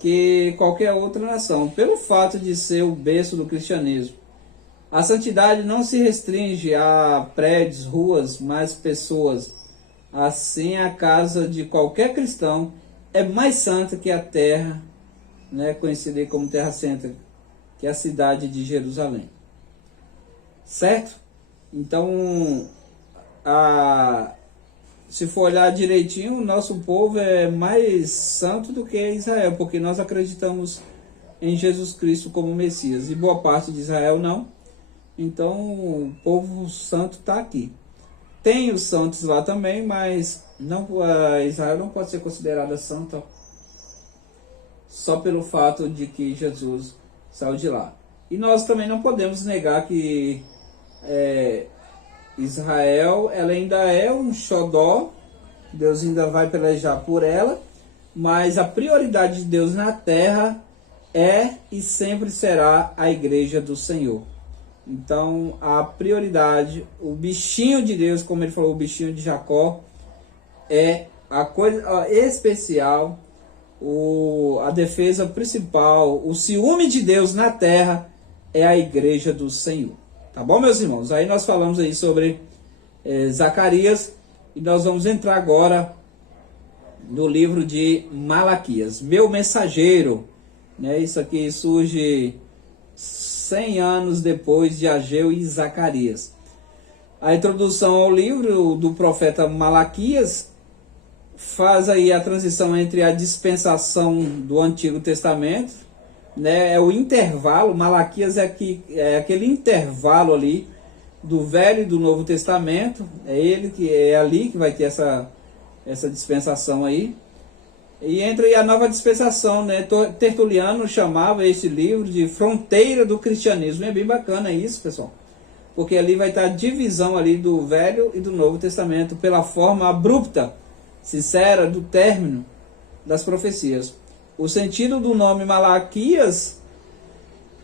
que qualquer outra nação, pelo fato de ser o berço do cristianismo. A santidade não se restringe a prédios, ruas, mas pessoas. Assim, a casa de qualquer cristão é mais santa que a terra, né, conhecida como Terra Santa, que é a cidade de Jerusalém. Certo? Então, se for olhar direitinho, o nosso povo é mais santo do que Israel, porque nós acreditamos em Jesus Cristo como Messias, e boa parte de Israel não. Então, o povo santo está aqui. Tem os santos lá também, mas não, Israel não pode ser considerada santa só pelo fato de que Jesus saiu de lá. E nós também não podemos negar que Israel, ela ainda é um xodó, Deus ainda vai pelejar por ela, mas a prioridade de Deus na terra é e sempre será a igreja do Senhor. Então, a prioridade, o bichinho de Deus, como ele falou, o bichinho de Jacó, é a coisa especial, a defesa principal, o ciúme de Deus na terra é a igreja do Senhor. Tá bom, meus irmãos? Aí nós falamos aí sobre Zacarias e nós vamos entrar agora no livro de Malaquias. Meu mensageiro, né? Isso aqui surge 100 anos depois de Ageu e Zacarias. A introdução ao livro do profeta Malaquias faz aí a transição entre a dispensação do Antigo Testamento, né? É o intervalo. Malaquias é aquele intervalo ali do Velho e do Novo Testamento. É ali que vai ter essa dispensação aí. E entra aí a nova dispensação, né? Tertuliano chamava este livro de fronteira do cristianismo. É bem bacana isso, pessoal, porque ali vai estar a divisão ali do Velho e do Novo Testamento pela forma abrupta, sincera do término das profecias. O sentido do nome Malaquias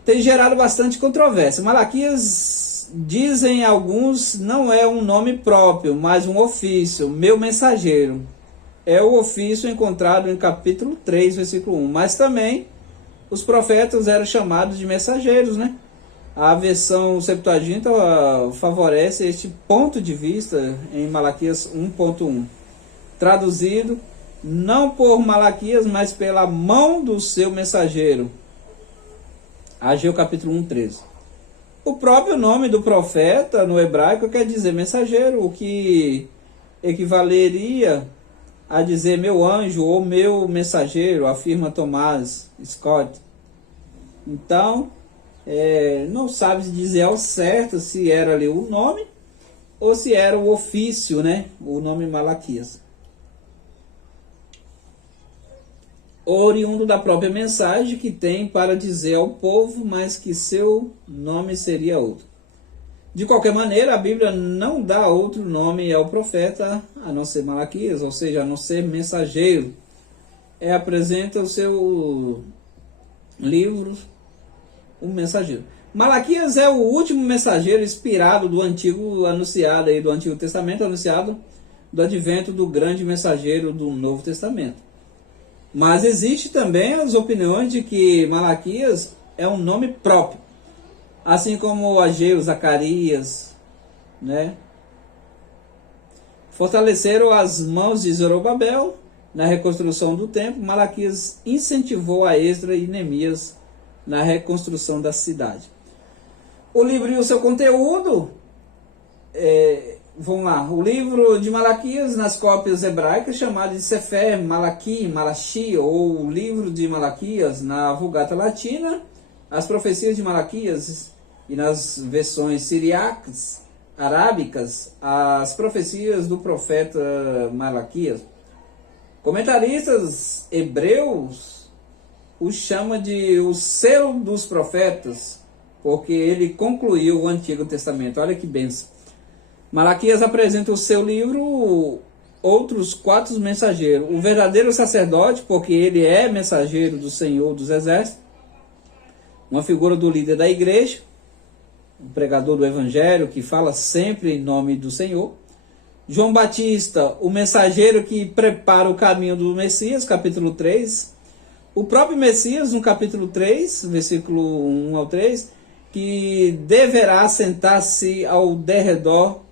tem gerado bastante controvérsia. Malaquias, dizem alguns, não é um nome próprio, mas um ofício, meu mensageiro. É o ofício encontrado em capítulo 3, versículo 1. Mas também os profetas eram chamados de mensageiros, né? A versão Septuaginta favorece este ponto de vista em Malaquias 1.1. Traduzido, não por Malaquias, mas pela mão do seu mensageiro. Ageu capítulo 1:13. O próprio nome do profeta no hebraico quer dizer mensageiro, o que equivaleria a dizer meu anjo ou meu mensageiro, afirma Thomas Scott. Então, não sabe dizer ao certo se era ali o nome ou se era o ofício, né? O nome Malaquias. Oriundo da própria mensagem que tem para dizer ao povo, mas que seu nome seria outro. De qualquer maneira, a Bíblia não dá outro nome ao profeta a não ser Malaquias, ou seja, a não ser mensageiro. Apresenta o seu livro, o mensageiro. Malaquias é o último mensageiro inspirado do Antigo Testamento, anunciado do advento do grande mensageiro do Novo Testamento. Mas existe também as opiniões de que Malaquias é um nome próprio, assim como Ageu, Zacarias, né? Fortaleceram as mãos de Zorobabel na reconstrução do templo. Malaquias incentivou a Esdra e Neemias na reconstrução da cidade. O livro e o seu conteúdo, vamos lá, o livro de Malaquias nas cópias hebraicas chamado de Sefer, Malaqui, Malachi, ou o livro de Malaquias na Vulgata Latina, as profecias de Malaquias, e nas versões siriacas, arábicas, as profecias do profeta Malaquias. Comentaristas hebreus o chamam de o selo dos profetas, porque ele concluiu o Antigo Testamento. Olha que benção. Malaquias apresenta o seu livro outros 4 mensageiros. O verdadeiro sacerdote, porque ele é mensageiro do Senhor dos Exércitos, uma figura do líder da igreja, um pregador do evangelho que fala sempre em nome do Senhor. João Batista, o mensageiro que prepara o caminho do Messias, capítulo 3. O próprio Messias, no capítulo 3, versículo 1 ao 3, que deverá sentar-se ao derredor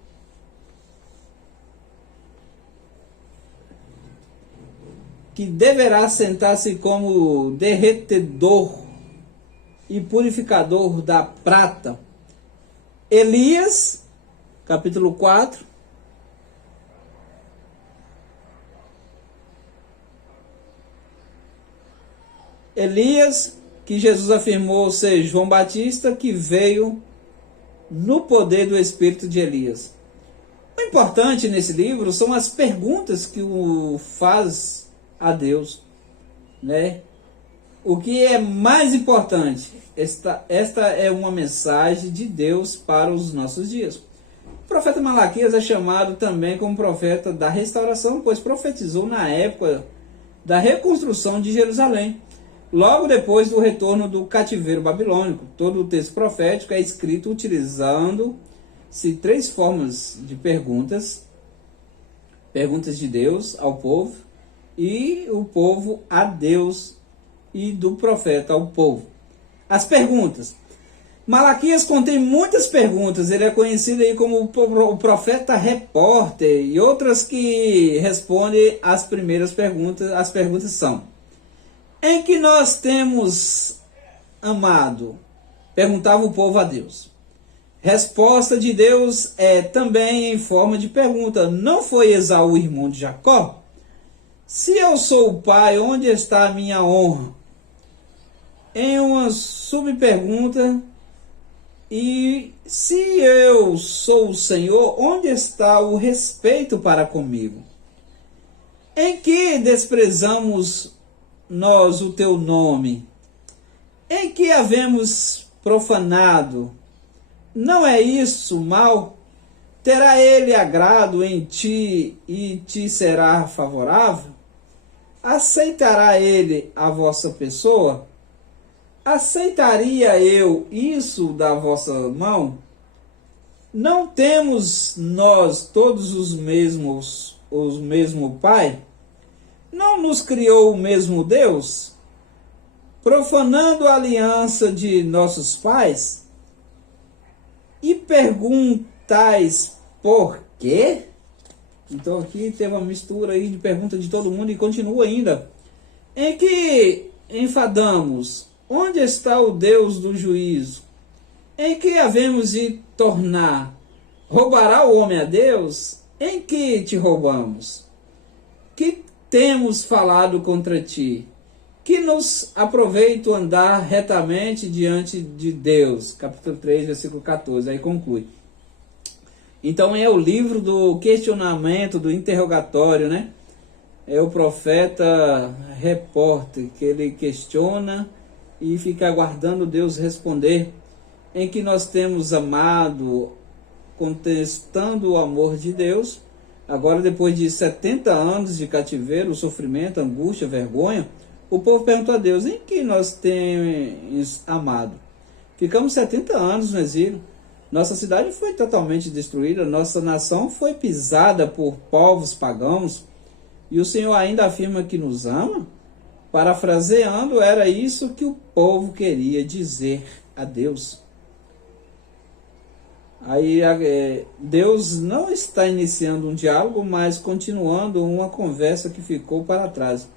como derretedor e purificador da prata. Elias, capítulo 4. Elias, que Jesus afirmou ser João Batista, que veio no poder do espírito de Elias. O importante nesse livro são as perguntas que o faz a Deus, né? O que é mais importante? Esta é uma mensagem de Deus para os nossos dias. O profeta Malaquias é chamado também como profeta da restauração, pois profetizou na época da reconstrução de Jerusalém. logo depois do retorno do cativeiro babilônico. Todo o texto profético é escrito utilizando-se três formas de perguntas: perguntas de Deus ao povo, e o povo a Deus, e do profeta ao povo. As perguntas. Malaquias contém muitas perguntas, ele é conhecido aí como o profeta repórter, e outras que respondem às primeiras perguntas. As perguntas são: em que nós temos amado? Perguntava o povo a Deus. Resposta de Deus é também em forma de pergunta: não foi Esaú irmão de Jacó? Se eu sou o pai, onde está a minha honra? Em uma subpergunta: e se eu sou o Senhor, onde está o respeito para comigo? Em que desprezamos nós o teu nome? Em que havemos profanado? Não é isso mal? Terá ele agrado em ti e te será favorável? Aceitará ele a vossa pessoa? Aceitaria eu isso da vossa mão? Não temos nós todos o mesmo Pai? Não nos criou o mesmo Deus? Profanando a aliança de nossos pais? E perguntais por quê? Então aqui teve uma mistura aí de pergunta de todo mundo e continua ainda. Em que enfadamos? Onde está o Deus do juízo? Em que havemos de tornar? Roubará o homem a Deus? Em que te roubamos? Que temos falado contra ti? Que nos aproveita andar retamente diante de Deus? Capítulo 3, versículo 14. Aí conclui. Então é o livro do questionamento, do interrogatório, né? É o profeta repórter, que ele questiona e fica aguardando Deus responder, em que nós temos amado, contestando o amor de Deus. Agora, depois de 70 anos de cativeiro, sofrimento, angústia, vergonha, o povo perguntou a Deus: em que nós temos amado? Ficamos 70 anos no exílio, nossa cidade foi totalmente destruída, nossa nação foi pisada por povos pagãos, e o Senhor ainda afirma que nos ama? Parafraseando, era isso que o povo queria dizer a Deus. Aí Deus não está iniciando um diálogo, mas continuando uma conversa que ficou para trás.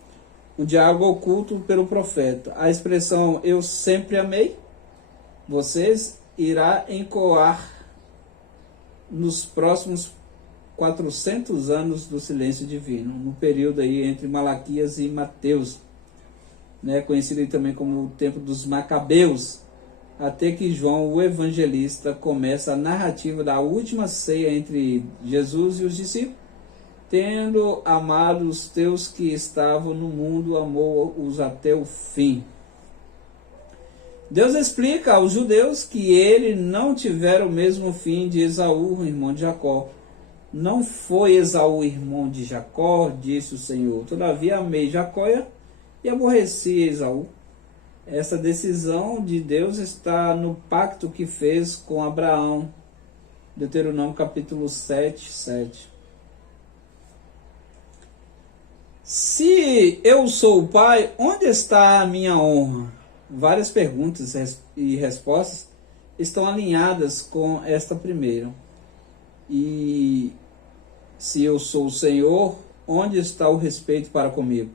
Um diálogo oculto pelo profeta. A expressão "eu sempre amei vocês" irá ecoar nos próximos 400 anos do silêncio divino, no período aí entre Malaquias e Mateus, né, conhecido também como o tempo dos Macabeus, até que João, o evangelista, começa a narrativa da última ceia entre Jesus e os discípulos. Tendo amado os teus que estavam no mundo, amou-os até o fim. Deus explica aos judeus que ele não tivera o mesmo fim de Esaú, irmão de Jacó. Não foi Esaú irmão de Jacó, disse o Senhor. Todavia amei Jacó e aborreci Esaú. Essa decisão de Deus está no pacto que fez com Abraão. Deuteronômio capítulo 7, 7. Se eu sou o pai, onde está a minha honra? Várias perguntas e respostas estão alinhadas com esta primeira. E se eu sou o Senhor, onde está o respeito para comigo?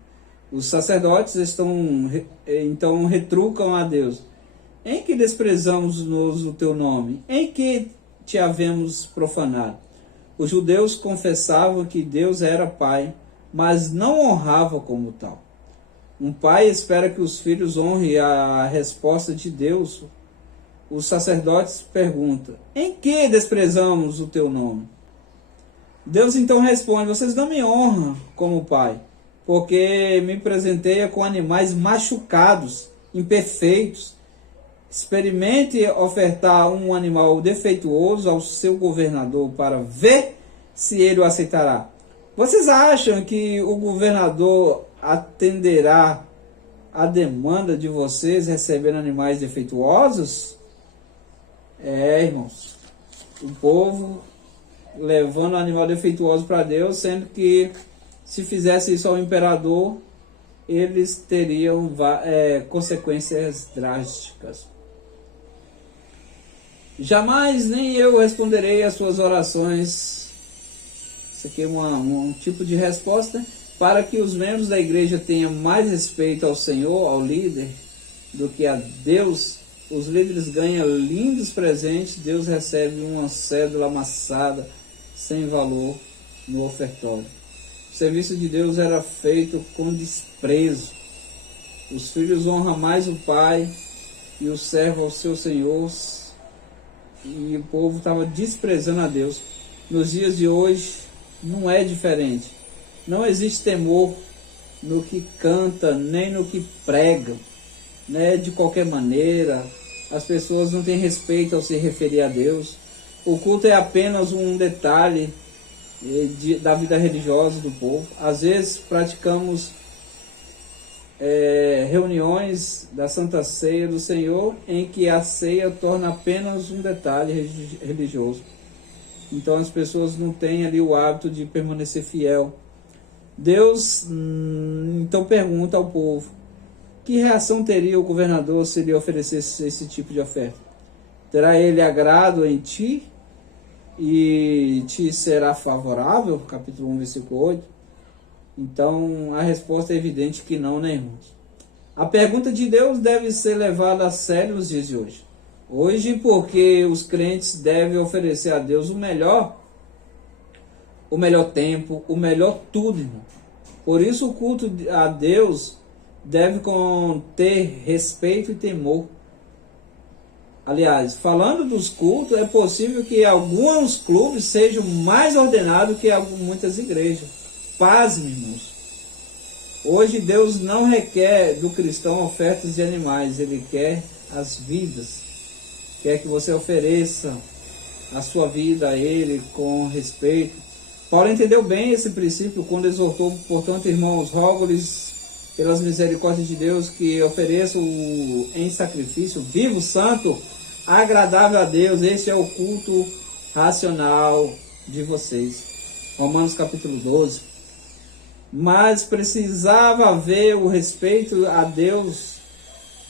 Os sacerdotes então retrucam a Deus: em que desprezamos o teu nome? Em que te havemos profanado? Os judeus confessavam que Deus era pai, mas não honrava como tal. Um pai espera que os filhos honrem a resposta de Deus. Os sacerdotes perguntam: em que desprezamos o teu nome? Deus então responde: vocês não me honram como pai, porque me presenteia com animais machucados, imperfeitos. Experimente ofertar um animal defeituoso ao seu governador para ver se ele o aceitará. Vocês acham que o governador atenderá a demanda de vocês receberem animais defeituosos? Irmãos, o povo levando animal defeituoso para Deus, sendo que se fizesse isso ao imperador, eles teriam consequências drásticas. Jamais nem eu responderei às suas orações. Isso aqui é um tipo de resposta para que os membros da igreja tenham mais respeito ao Senhor, ao líder, do que a Deus. Os líderes ganham lindos presentes, Deus recebe uma cédula amassada, sem valor, no ofertório. O serviço de Deus era feito com desprezo. Os filhos honram mais o pai e o servo ao seu senhor, e o povo estava desprezando a Deus. Nos dias de hoje não é diferente. Não existe temor no que canta, nem no que prega, né? De qualquer maneira, as pessoas não têm respeito ao se referir a Deus. O culto é apenas um detalhe da vida religiosa do povo. Às vezes praticamos reuniões da Santa Ceia do Senhor em que a ceia torna apenas um detalhe religioso. Então as pessoas não têm ali o hábito de permanecer fiel. Deus então pergunta ao povo: que reação teria o governador se lhe oferecesse esse tipo de oferta? Terá ele agrado em ti e te será favorável? Capítulo 1, versículo 8. Então, a resposta é evidente que não, né, irmãos? A pergunta de Deus deve ser levada a sério nos dias de hoje. Hoje, porque os crentes devem oferecer a Deus o melhor tempo, o melhor tudo, irmão. Por isso, o culto a Deus deve conter respeito e temor. Aliás, falando dos cultos, é possível que alguns clubes sejam mais ordenados que muitas igrejas. Pasme, irmãos. Hoje Deus não requer do cristão ofertas de animais, Ele quer as vidas. Quer que você ofereça a sua vida a Ele com respeito. Paulo entendeu bem esse princípio quando exortou: portanto, irmãos, rogo-lhes pelas misericórdias de Deus que ofereçam em sacrifício vivo, santo, agradável a Deus. Esse é o culto racional de vocês. Romanos capítulo 12. Mas precisava haver o respeito a Deus.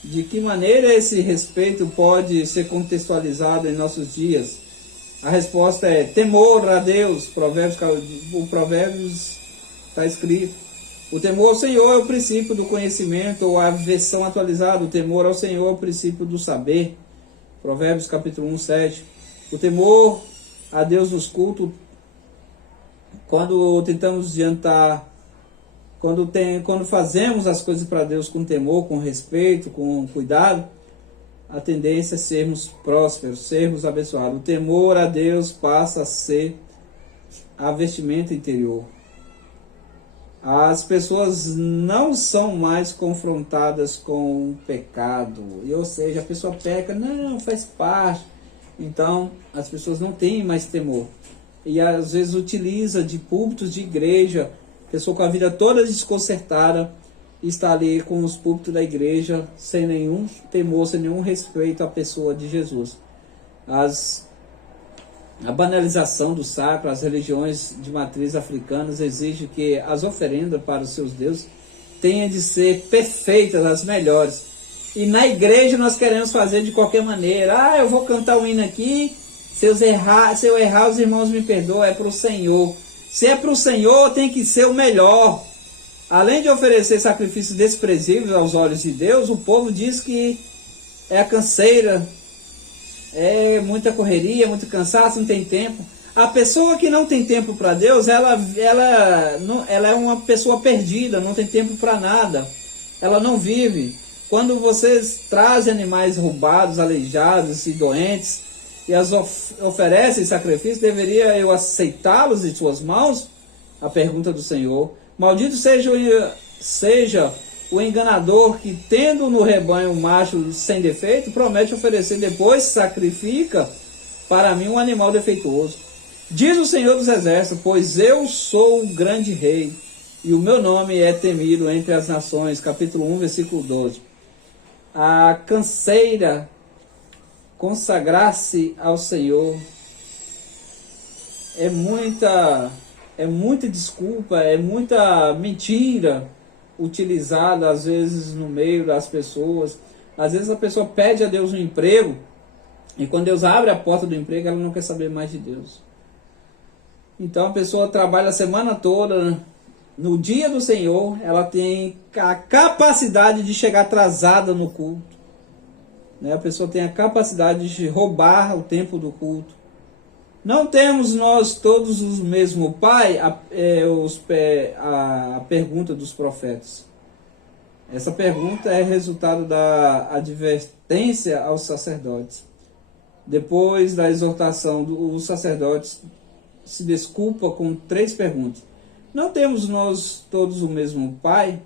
De que maneira esse respeito pode ser contextualizado em nossos dias? A resposta é temor a Deus. O Provérbios está escrito: o temor ao Senhor é o princípio do conhecimento, ou a versão atualizada: o temor ao Senhor é o princípio do saber. Provérbios capítulo 1, 7. O temor a Deus nos cultos, quando tentamos adiantar, quando fazemos as coisas para Deus com temor, com respeito, com cuidado, a tendência é sermos prósperos, sermos abençoados. O temor a Deus passa a ser a vestimenta interior. As pessoas não são mais confrontadas com o pecado. Ou seja, a pessoa peca, não, faz parte. Então, as pessoas não têm mais temor. E às vezes utiliza de púlpitos de igreja, pessoa com a vida toda desconcertada, está ali com os púlpitos da igreja, sem nenhum temor, sem nenhum respeito à pessoa de Jesus. A banalização do sacro, as religiões de matriz africanas exigem que as oferendas para os seus deuses tenham de ser perfeitas, as melhores. E na igreja nós queremos fazer de qualquer maneira. Eu vou cantar o hino aqui, se eu errar, os irmãos me perdoam, é para o Senhor. Se é para o Senhor, tem que ser o melhor. Além de oferecer sacrifícios desprezíveis aos olhos de Deus, o povo diz que é a canseira, é muita correria, muito cansaço, não tem tempo. A pessoa que não tem tempo para Deus, ela é uma pessoa perdida, não tem tempo para nada. Ela não vive. Quando vocês trazem animais roubados, aleijados e doentes, e as oferecem sacrifício, deveria eu aceitá-los de suas mãos? A pergunta do Senhor. Maldito seja o enganador que, tendo no rebanho um macho sem defeito, promete oferecer depois, sacrifica para mim um animal defeituoso. Diz o Senhor dos Exércitos: pois eu sou o grande rei, e o meu nome é temido entre as nações. Capítulo 1, versículo 12. A canseira consagrar-se ao Senhor é muita desculpa, é muita mentira utilizada às vezes no meio das pessoas. Às vezes a pessoa pede a Deus um emprego e quando Deus abre a porta do emprego ela não quer saber mais de Deus. Então a pessoa trabalha a semana toda, no dia do Senhor ela tem a capacidade de chegar atrasada no culto, né? A pessoa tem a capacidade de roubar o tempo do culto. Não temos nós todos o mesmo Pai? A pergunta dos profetas. Essa pergunta é resultado da advertência aos sacerdotes. Depois da exortação, os sacerdotes se desculpa com 3 perguntas. Não temos nós todos o mesmo Pai?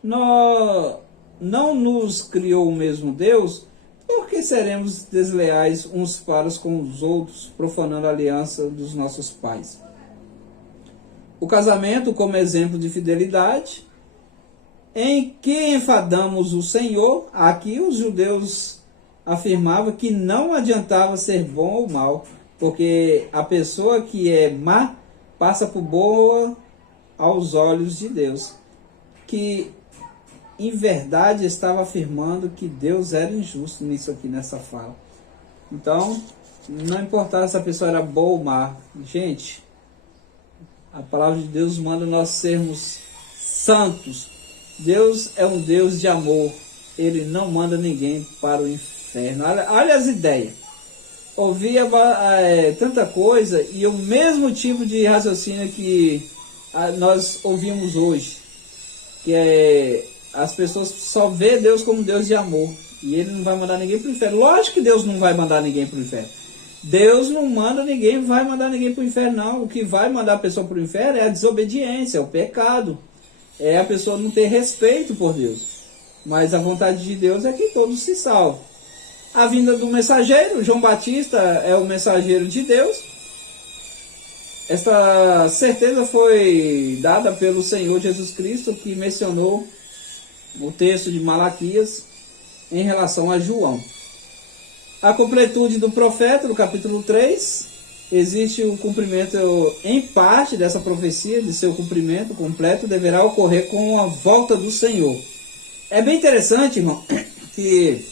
Não nos criou o mesmo Deus? Por que seremos desleais uns para com os outros, profanando a aliança dos nossos pais? O casamento como exemplo de fidelidade, em que enfadamos o Senhor. Aqui os judeus afirmavam que não adiantava ser bom ou mal, porque a pessoa que é má passa por boa aos olhos de Deus, que em verdade estava afirmando que Deus era injusto nisso aqui, nessa fala. Então, não importava se a pessoa era boa ou má. Gente, a palavra de Deus manda nós sermos santos. Deus é um Deus de amor. Ele não manda ninguém para o inferno. Olha as ideias. Ouvia tanta coisa e o mesmo tipo de raciocínio que nós ouvimos hoje, que é as pessoas só vê Deus como Deus de amor e Ele não vai mandar ninguém para o inferno. Lógico que Deus não vai mandar ninguém para o inferno. Deus não manda ninguém, vai mandar ninguém para o inferno, não. O que vai mandar a pessoa para o inferno é a desobediência, é o pecado, é a pessoa não ter respeito por Deus. Mas a vontade de Deus é que todos se salvem. A vinda do mensageiro, João Batista é o mensageiro de Deus. Esta certeza foi dada pelo Senhor Jesus Cristo, que mencionou o texto de Malaquias em relação a João. A completude do profeta, no capítulo 3, existe o cumprimento em parte dessa profecia, de seu cumprimento completo, deverá ocorrer com a volta do Senhor. É bem interessante, irmão, que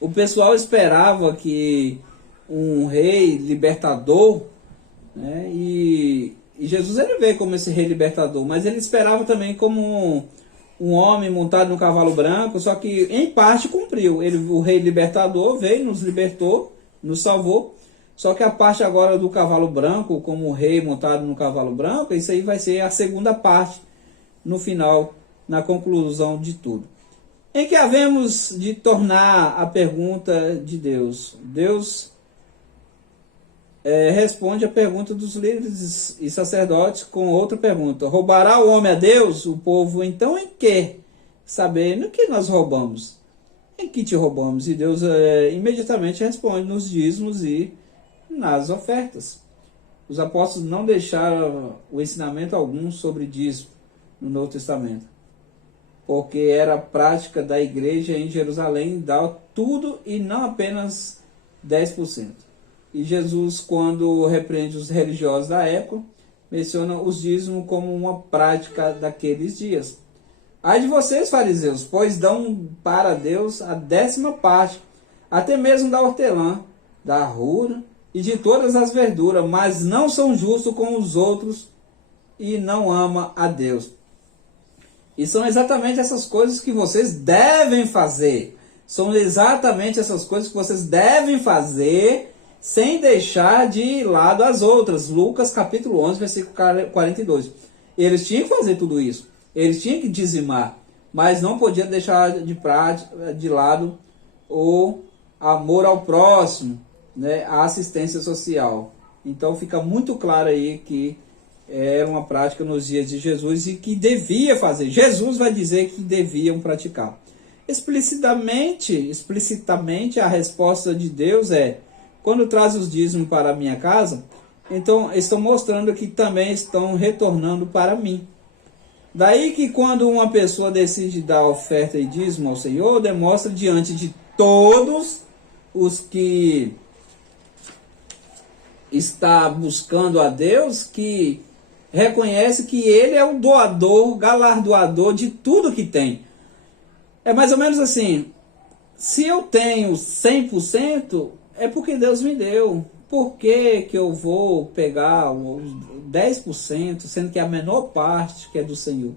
o pessoal esperava que um rei libertador, né, e Jesus ele veio como esse rei libertador, mas ele esperava também como um homem montado no cavalo branco, só que em parte cumpriu. O rei libertador veio, nos libertou, nos salvou, só que a parte agora do cavalo branco, como o rei montado no cavalo branco, isso aí vai ser a segunda parte, no final, na conclusão de tudo. Em que havemos de tornar a pergunta de Deus. Deus responde a pergunta dos líderes e sacerdotes com outra pergunta. Roubará o homem a Deus? O povo então em que? Saber no que nós roubamos. Em que te roubamos? E Deus imediatamente responde nos dízimos e nas ofertas. Os apóstolos não deixaram o ensinamento algum sobre dízimo no Novo Testamento, porque era a prática da igreja em Jerusalém dar tudo e não apenas 10%. E Jesus, quando repreende os religiosos da época, menciona os dízimos como uma prática daqueles dias. Ai de vocês, fariseus, pois dão para Deus a 10ª parte, até mesmo da hortelã, da arrura e de todas as verduras, mas não são justos com os outros e não amam a Deus. E são exatamente essas coisas que vocês devem fazer. São exatamente essas coisas que vocês devem fazer sem deixar de lado as outras. Lucas capítulo 11, versículo 42. Eles tinham que fazer tudo isso. Eles tinham que dizimar. Mas não podiam deixar de lado o amor ao próximo, né, a assistência social. Então fica muito claro aí que era uma prática nos dias de Jesus e que devia fazer. Jesus vai dizer que deviam praticar. Explicitamente a resposta de Deus é: quando traz os dízimos para a minha casa, então estão mostrando que também estão retornando para mim. Daí que quando uma pessoa decide dar oferta e dízimo ao Senhor, demonstra diante de todos os que está buscando a Deus, que reconhece que Ele é o doador, galardoador de tudo que tem. É mais ou menos assim, se eu tenho 100%, é porque Deus me deu. Por que eu vou pegar os 10%, sendo que a menor parte que é do Senhor?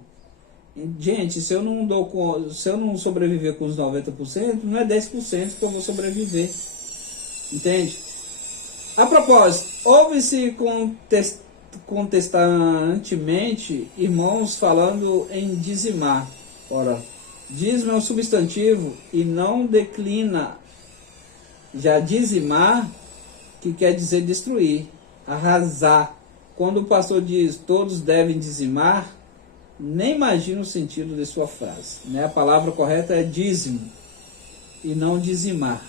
Gente, se eu não sobreviver com os 90%, não é 10% que eu vou sobreviver. Entende? A propósito, ouve-se constantemente irmãos falando em dizimar. Ora, dízimo é um substantivo e não declina. Já dizimar, que quer dizer destruir, arrasar. Quando o pastor diz todos devem dizimar, nem imagina o sentido de sua frase. Né? A palavra correta é dízimo e não dizimar,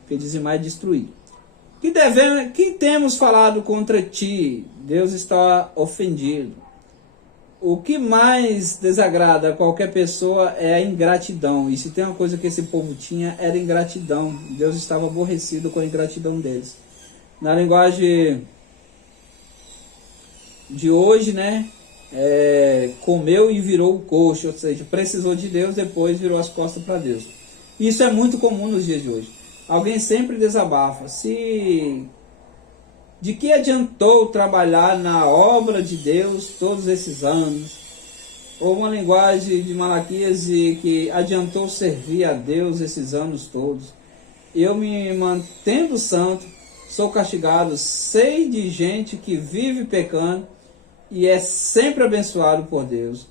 porque dizimar é destruir. Que temos falado contra ti? Deus está ofendido. O que mais desagrada a qualquer pessoa é a ingratidão. E se tem uma coisa que esse povo tinha, era ingratidão. Deus estava aborrecido com a ingratidão deles. Na linguagem de hoje, né? Comeu e virou o coxo. Ou seja, precisou de Deus, depois virou as costas para Deus. Isso é muito comum nos dias de hoje. Alguém sempre desabafa. De que adiantou trabalhar na obra de Deus todos esses anos? Ou uma linguagem de Malaquias que adiantou servir a Deus esses anos todos? Eu me mantendo santo, sou castigado, sei de gente que vive pecando e é sempre abençoado por Deus.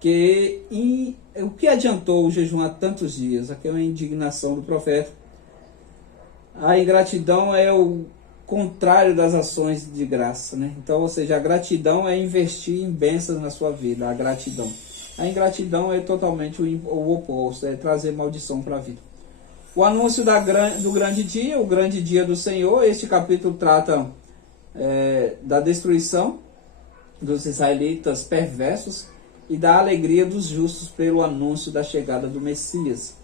O que adiantou o jejum há tantos dias? Aqui é uma indignação do profeta. A ingratidão é o contrário das ações de graça, né? Então, ou seja, a gratidão é investir em bênçãos na sua vida, a gratidão. A ingratidão é totalmente o oposto, é trazer maldição para a vida. O anúncio do grande dia, o grande dia do Senhor. Este capítulo trata da destruição dos israelitas perversos e da alegria dos justos pelo anúncio da chegada do Messias.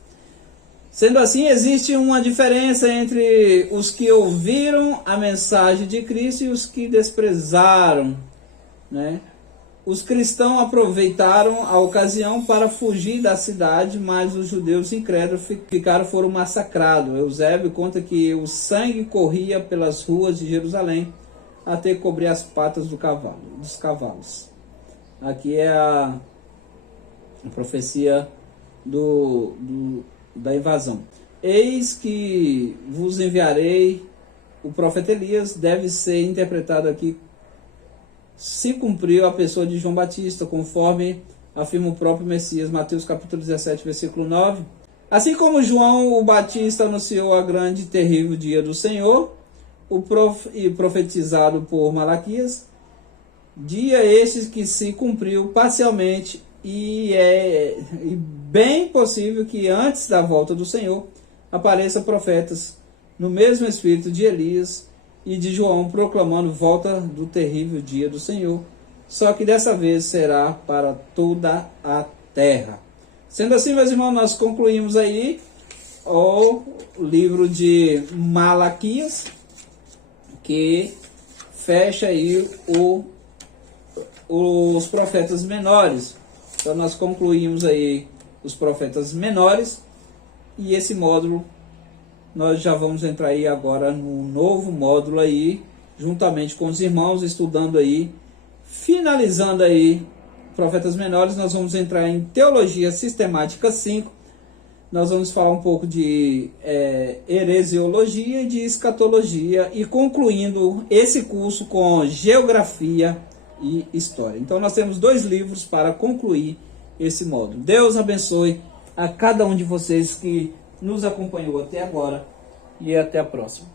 Sendo assim, existe uma diferença entre os que ouviram a mensagem de Cristo e os que desprezaram, né? Os cristãos aproveitaram a ocasião para fugir da cidade, mas os judeus incrédulos foram massacrados. Eusébio conta que o sangue corria pelas ruas de Jerusalém até cobrir as patas dos cavalos. Aqui é a profecia da invasão. Eis que vos enviarei. O profeta Elias deve ser interpretado aqui. Se cumpriu a pessoa de João Batista, conforme afirma o próprio Messias, Mateus capítulo 17, versículo 9. Assim como João o Batista anunciou a grande e terrível dia do Senhor, e profetizado por Malaquias, dia este que se cumpriu parcialmente, e é bem possível que antes da volta do Senhor apareçam profetas no mesmo espírito de Elias e de João, proclamando volta do terrível dia do Senhor, só que dessa vez será para toda a terra. Sendo assim, meus irmãos, nós concluímos aí o livro de Malaquias, que fecha aí os profetas menores. Então nós concluímos aí os profetas menores, e esse módulo nós já vamos entrar aí agora no novo módulo aí, juntamente com os irmãos, estudando aí, finalizando aí profetas menores. Nós vamos entrar em Teologia Sistemática 5, nós vamos falar um pouco de heresiologia e de escatologia, e concluindo esse curso com Geografia e História. Então nós temos 2 livros para concluir esse módulo. Deus abençoe a cada um de vocês que nos acompanhou até agora, e até a próxima.